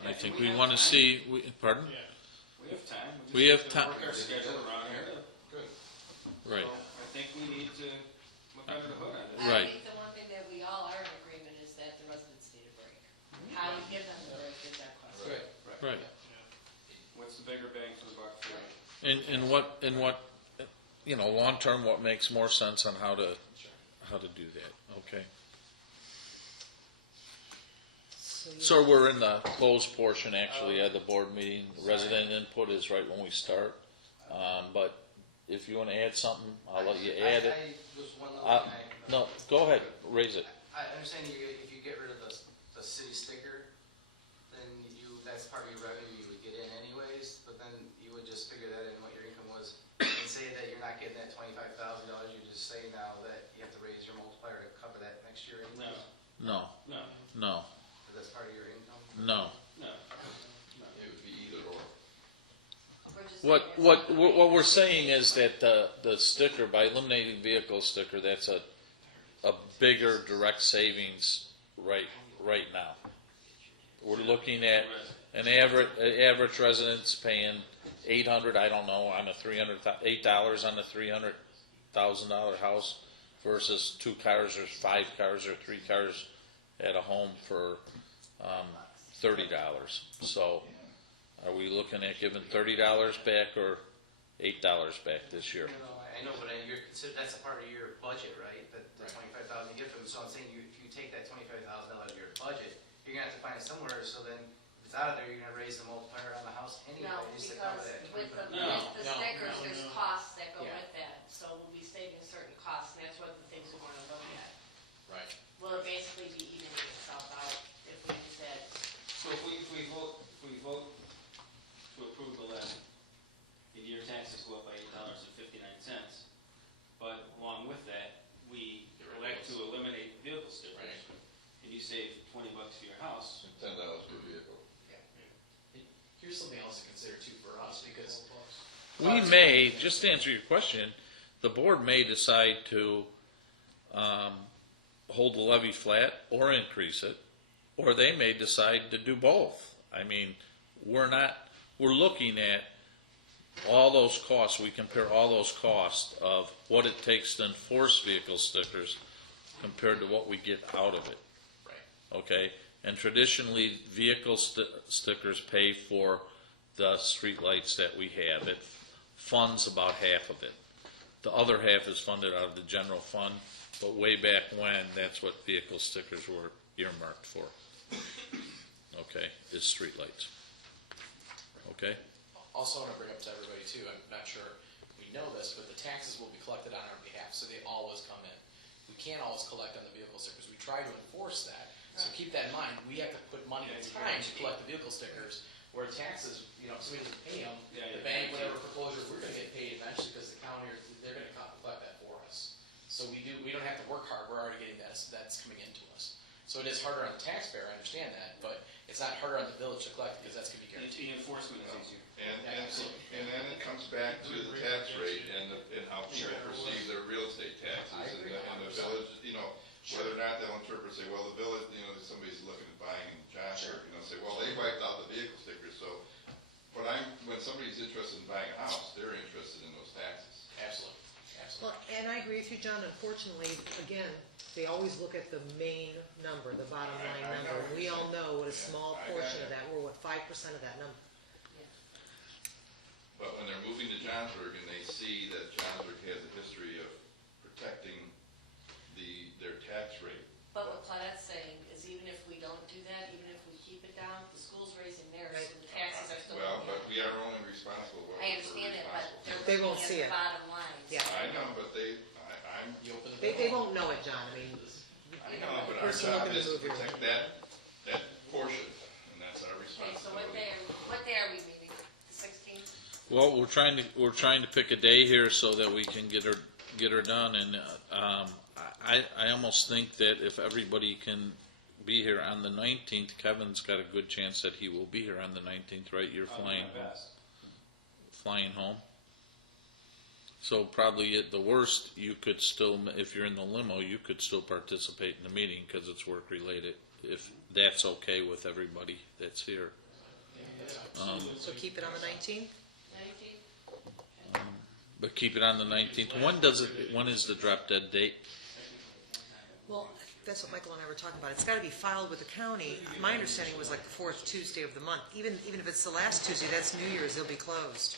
I think we want to see, pardon? We have time. We have just time. Work our schedule around here. Right, So I think we need to look under the hood on this. Right. I think the one thing that we all are in agreement is that the residents need a break. How you give them the break is that question. right. What's the bigger bang for the buck for you? And what, long term, what makes more sense on how to do that, okay? So we're in the closed portion, actually, of the board meeting. Resident input is right when we start. But if you want to add something, I'll let you add it. There's one little thing No, go ahead, raise it. I understand if you get rid of the city sticker, then that's part of your revenue you would get in anyways, but then you would just figure that in what your income was, and say that you're not getting that $25,000, you just say now that you have to raise your multiplier to cover that next year anyways? No, No, no, Because that's part of your income? no. no. It would be either or. We're just What saying it's- we're saying is that the sticker, by eliminating vehicle sticker, that's a bigger direct savings right now. We're looking at an average resident's paying $800, I don't know, on $8 on a $300,000 house versus 2 cars or 5 cars or 3 cars at a home for $30. So are we looking at giving $30 back or $8 back this year? I know, but you're consider that's a part of your budget, right? That the $25,000 you get from. So I'm saying if you take that $25,000 out of your budget, you're gonna have to find it somewhere. So then if it's out of there, you're gonna raise the multiplier on the house anyway. No, just to because cover that with the, 25,000. with the No, stickers, no, there's no. costs that go Yeah. with that, so we'll be saving certain costs, and that's one of the things we wanna look at. Right. Will it basically be evening itself out if we use that? So if we vote to approve the levy, and your taxes go up by $8.59, but along with that, we elect to eliminate vehicle stickers, Right. and you save $20 for your house. $10 per vehicle. Here's something else to consider too for us, because We may, just to answer your question, the board may decide to hold the levy flat or increase it, or they may decide to do both. I mean, we're looking at all those costs, we compare all those costs of what it takes to enforce vehicle stickers compared to what we get out of it. right. Okay, and traditionally, vehicle stickers pay for the streetlights that we have. It funds about half of it. The other half is funded out of the general fund, but way back when, that's what vehicle stickers were earmarked for. Okay, is streetlights. Okay? Also, I want to bring up to everybody too, I'm not sure we know this, but the taxes will be collected on our behalf, so they always come in. We can't always collect on the vehicle stickers, we try to enforce that, so keep that in mind, we have to put money and time to collect the vehicle stickers, where taxes, you know, if somebody doesn't pay them, the bank, whatever foreclosure, we're gonna get paid eventually, because the county, they're gonna collect that for us. So we don't have to work hard, we're already getting that, that's coming into us. So it is harder on the taxpayer, I understand that, but it's not harder on the village to collect, because that's gonna be And guaranteed. the enforcement is easier. And then it comes back to the tax rate and how people perceive their real estate taxes. And the village, you know, whether or not they'll interpret, say, well, the village, you know, somebody's looking at buying in Johnsburg, you know, say, well, they wiped out the vehicle stickers, so. But when somebody's interested in buying a house, they're interested in those taxes. Absolutely, absolutely. Well, and I agree with you, John. Unfortunately, again, they always look at the main number, the bottom line I number. know. And we all know what a small I portion got of that, we're what, 5% of that number. But when they're moving to Johnsburg and they see that Johnsburg has a history of protecting their tax rate. But what Claudette's saying is even if we don't do that, even if we keep it down, the school's raising theirs, so the taxes are still Well, going but up. we are only responsible for what I we're understand it, but responsible. They they're won't looking see at it. the bottom line. Yeah. I know, but I'm, You open the They door. won't know it, John. I mean, I know, but our person job looking to is to move here. protect that portion, and that's our Okay, so responsibility. what day are we meeting? The 16th? Well, we're trying to pick a day here so that we can get her done, and I almost think that if everybody can be here on the 19th, Kevin's got a good chance that he will be here on the 19th, right? You're I'll do my best. flying home. So probably at the worst, you could still, if you're in the limo, you could still participate in the meeting because it's work related. If that's okay with everybody that's here. so keep it on the 19th? 19th? But keep it on the 19th. When is the drop dead date? Well, that's what Michael and I were talking about. It's got to be filed with the county. My understanding was like the fourth Tuesday of the month. Even if it's the last Tuesday, that's New Year's, they'll be closed.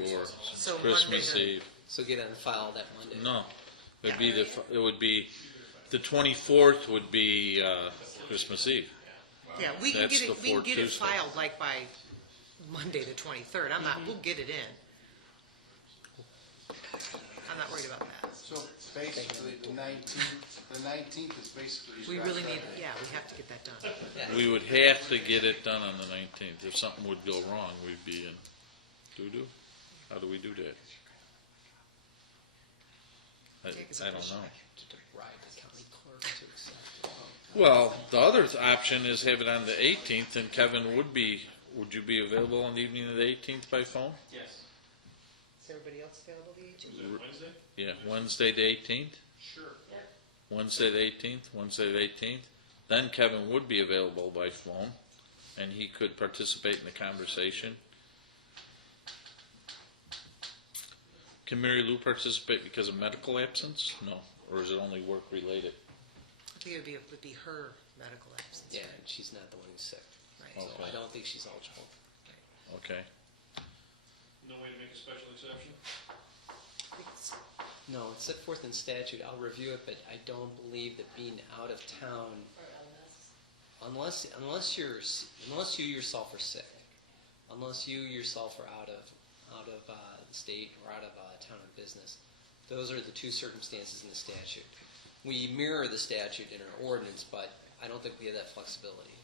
Or So Christmas Monday Eve? So get on file that Monday. No, it would be the 24th would be Christmas Eve. Yeah, we can That's get the it, we can fourth get it Tuesday. filed like by Monday the 23rd. We'll get it in. I'm not worried about that. So basically, the 19th is basically. We really need, yeah, we have to get that done. We would have to get it done on the 19th. If something would go wrong, we'd be in doo-doo. How do we do that? I don't know. Right, the county clerk to accept. Well, the other option is have it on the 18th, and Kevin would you be available on the evening of the 18th by phone? Yes. Is everybody else available the 18th? Wednesday? Yeah, Wednesday the 18th? Sure. Wednesday the 18th. Then Kevin would be available by phone, and he could participate in the conversation. Can Mary Lou participate because of medical absence? No. Or is it only work related? I think it would be her medical absence. Yeah, and she's not the one who's sick. Right. So I Okay. don't think she's eligible. Okay. No way to make a special exception? No, it's set forth in statute. I'll review it, but I don't believe that being out of town, unless you yourself are sick, unless you yourself are out of the state or out of town of business, those are the two circumstances in the statute. We mirror the statute in our ordinance, but I don't think we have that flexibility.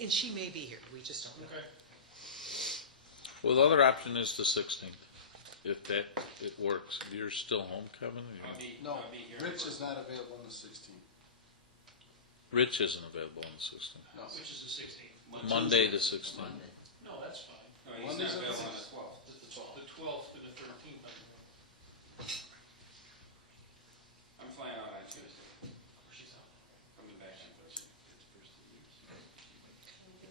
And she may be here, we just don't know. Okay. Well, the other option is the 16th, if it works. You're still home, Kevin? No, I'll be here. Rich is not available on the 16th. Rich isn't available on the 16th. No. Which is the 16th? Monday, the 16th. No, that's fine. No, he's Monday's not at available on six. the 12th. The 12th to the 13th. I'm flying out on Tuesday. She's out. Coming back on Thursday.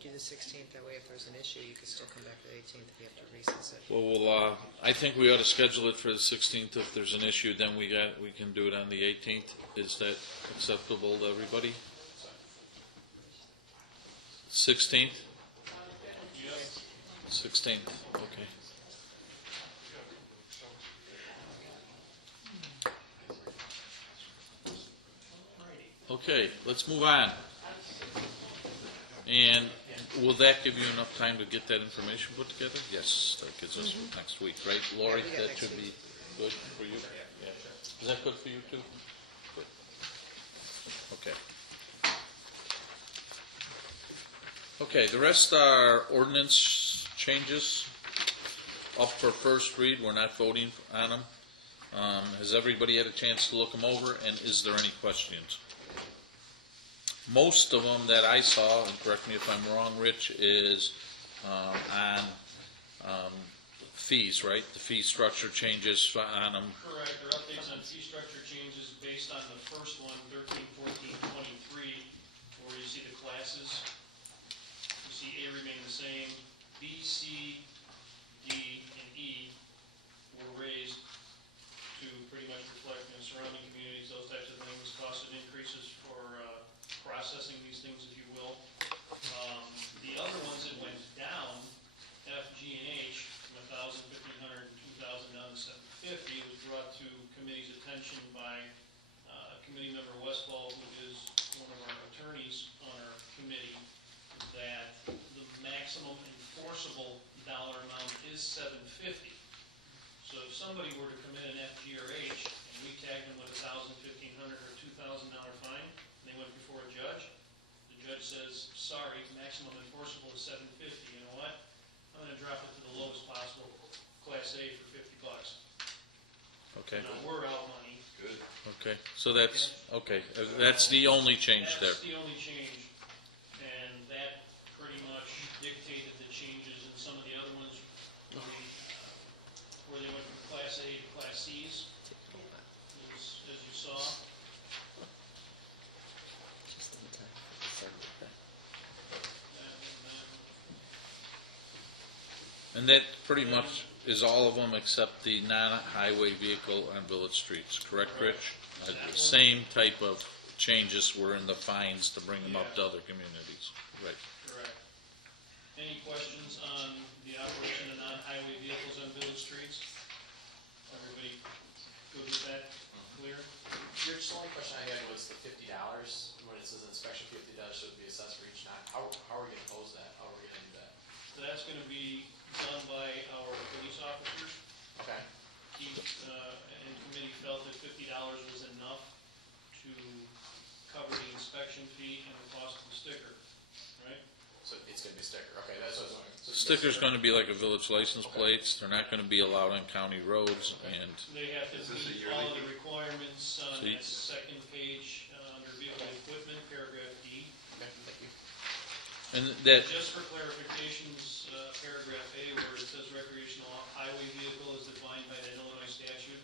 Do the 16th, that way if there's an issue, you could still come back to the 18th if you have to recess it. Well, I think we ought to schedule it for the 16th. If there's an issue, then we can do it on the 18th. Is that acceptable to everybody? 16th? 16th, okay. Okay, let's move on. And will that give you enough time to get that information put together? Yes, that gives us next week, right? Lori, Yeah, we got that next should be good for you? Yeah. Is that good for you too? Good. Okay. Okay, the rest are ordinance changes up for first read. We're not voting on them. Has everybody had a chance to look them over, and is there any questions? Most of them that I saw, and correct me if I'm wrong, Rich, is on fees, right? The fee structure changes on them. Correct, there are updates on fee structure changes based on the first one, 13, 14, 23, where you see the classes. You see A remain the same, B, C, D, and E were raised to pretty much reflect surrounding communities, those types of things, cost and increases for processing these things, if you will. The other ones that went down, F, G, and H, from 1,000, 1,500, and 2,000 down to 750, was brought to committee's attention by committee member Westfall, who is one of our attorneys on our committee, that the maximum enforceable dollar amount is 750. So if somebody were to commit an F, G, or H, and we tagged them with $1,000, $1,500, or $2,000 fine, and they went before a judge, the judge says, sorry, maximum enforceable is 750. You know what? I'm going to drop it to the lowest possible, Class A for $50. Okay, Now, we're out money. Good. okay. So that's, okay, that's the only change there. That's the only change, and that pretty much dictated the changes in some of the other ones, where they went from Class A to Class Cs, as you saw. Just in time. Sorry about that. And that pretty much is all of them except the non-highway vehicle on village streets, correct, Rich? Same type of changes were in the fines to bring them up to other communities, right? Correct. Any questions on the operation of non-highway vehicles on village streets? Everybody good with that? Clear? Rich, the only question I had was the $50, when it says inspection fee $50 should be assessed for each non, how are we gonna pose that? How are we gonna do that? So that's gonna be done by our police officers. Okay. Keith, and committee felt that $50 was enough to cover the inspection fee and the cost of the sticker, right? So it's gonna be a sticker, okay, that's what I was wondering. So Sticker's gonna be like a village license plates, they're not gonna be allowed on county roads, and They have to Is this a meet yearly all of the fee? requirements on See? that second page, under vehicle equipment, paragraph D. Okay, thank you. and that, Just for clarifications, paragraph A, where it says recreational highway vehicle is defined by the Illinois statute,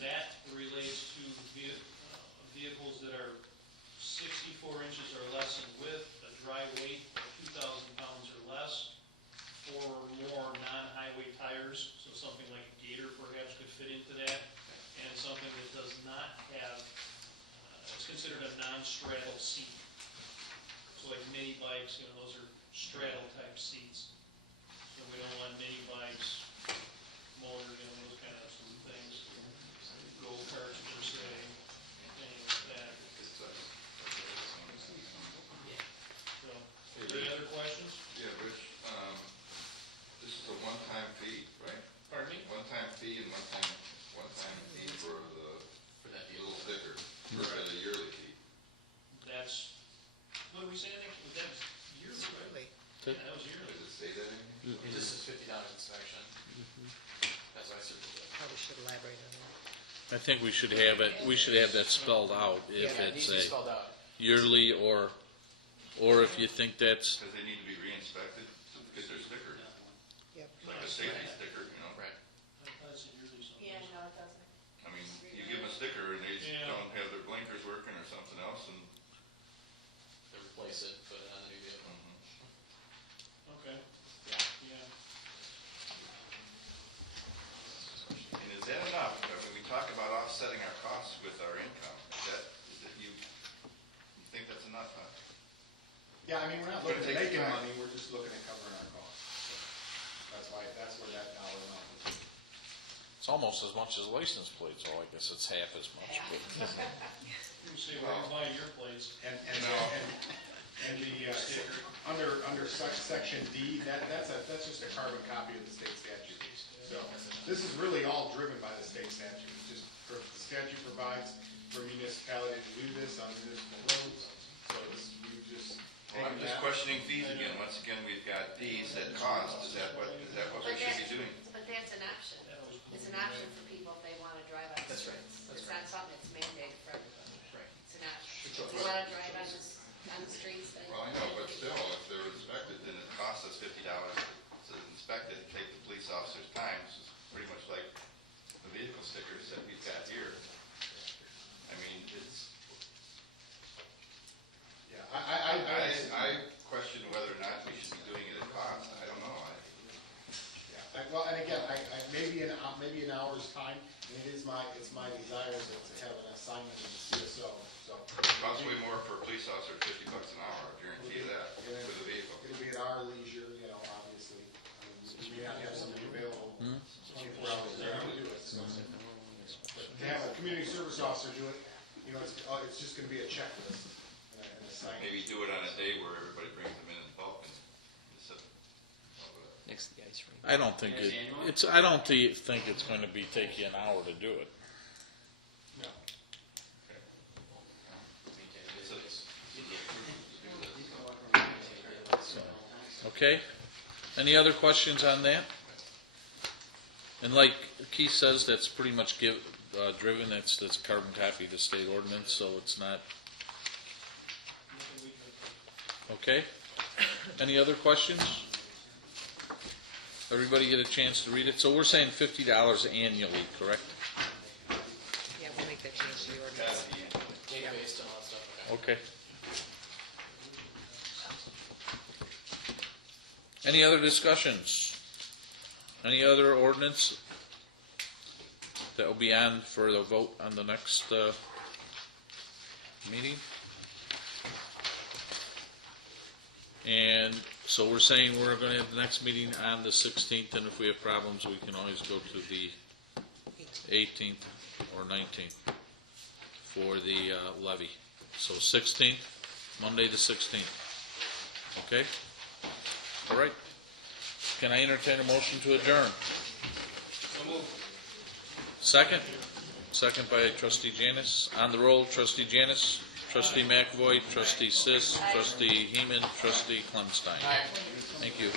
that relates to vehicles that are 64 inches or less in width, a dry weight of 2,000 pounds or less, or more non-highway tires, so something like a Gator perhaps could fit into that, and something that does not have, it's considered a non-straddle seat. So like mini bikes, those are straddle type seats. So we don't want mini bikes, motor, those kind of things. Go-karts per se, anything like that. So, any other questions? Yeah, Rich, this is a one-time fee, right? Pardon me? One-time fee and one-time fee for that deal. little sticker, for the yearly fee. That's, what did we say, I think, was that yearly, right? Yeah, that was yearly. Does it say that in here? This is $50 inspection. That's why I circled it. Probably should elaborate on that. I think we should have that spelled out if Yeah, it needs it's to be a spelled out. yearly or if you think that's, Because they need to be re-inspected to get their sticker. Yep. It's like a safety sticker, Right. That's a yearly something. Yeah, no, it doesn't. I mean, you give them a sticker and they Yeah. don't have their blinkers working or something else and. They replace it, put it on the new vehicle. Okay, yeah. And is that enough? I mean, we talk about offsetting our costs with our income. Is that you think that's enough, huh? Yeah, I mean, we're not But it looking at takes making time. money, we're just looking at covering our costs. That's where that dollar amount is. it's almost as much as license plates, so I guess it's half as much. but- You say, where you buy your plates? And the, under section D, that's just a carbon copy of the state statute. So, this is really all driven by the state statute. It's just, the statute provides for municipality to do this on municipal roads. So this, you just. Well, I'm just questioning fees again. Once again, we've got fees that cost. Is that what we should be doing? But that's an option. It's an option for people if they want to drive on the That's right. streets. That's It's right. not something that's mandated for everybody. Right. It's an option. Good If choice. you want to drive on the streets, then. Well, I know, but still, if they're inspected, then it costs us $50 to inspect it, take the police officer's time. This is pretty much like the vehicle stickers that we've got here. I mean, it's, Yeah, I question whether or not we should be doing it at cost. I don't know. yeah. Well, and again, maybe an hour's time, and it's my desire to have an assignment in the CSO, so. It costs way more for a police officer, $50 an hour, I guarantee you that, with a vehicle. It'll be at our leisure, obviously. I mean, we may not have somebody available 24 hours a day to do it, so. But to have a community service officer do it, it's just gonna be a checklist and an assignment. Maybe do it on a day where everybody brings them in bulk and just set. Next to the ice rink. I don't think I don't think it's going to be take you an hour to do it. No. Okay? Any other questions on that? And like Keith says, that's pretty much driven, that's carbon copy of the state ordinance, so it's not, okay? Any other questions? Everybody get a chance to read it? So we're saying $50 annually, correct? Yeah, we'll make that change to the ordinance. Database and all that stuff. Okay. Any other discussions? Any other ordinance that will be on for the vote on the next meeting? And so we're saying we're going to have the next meeting on the 16th, and if we have problems, we can always go to the 18th or 19th for the levy. So 16th, Monday the 16th. Okay? All right. Can I entertain a motion to adjourn? So move. Second? Second by Trustee Janice. On the roll, Trustee Janice, Trustee McAvoy, Trustee Sis, Trustee Heeman, Trustee Clemstein. Thank you.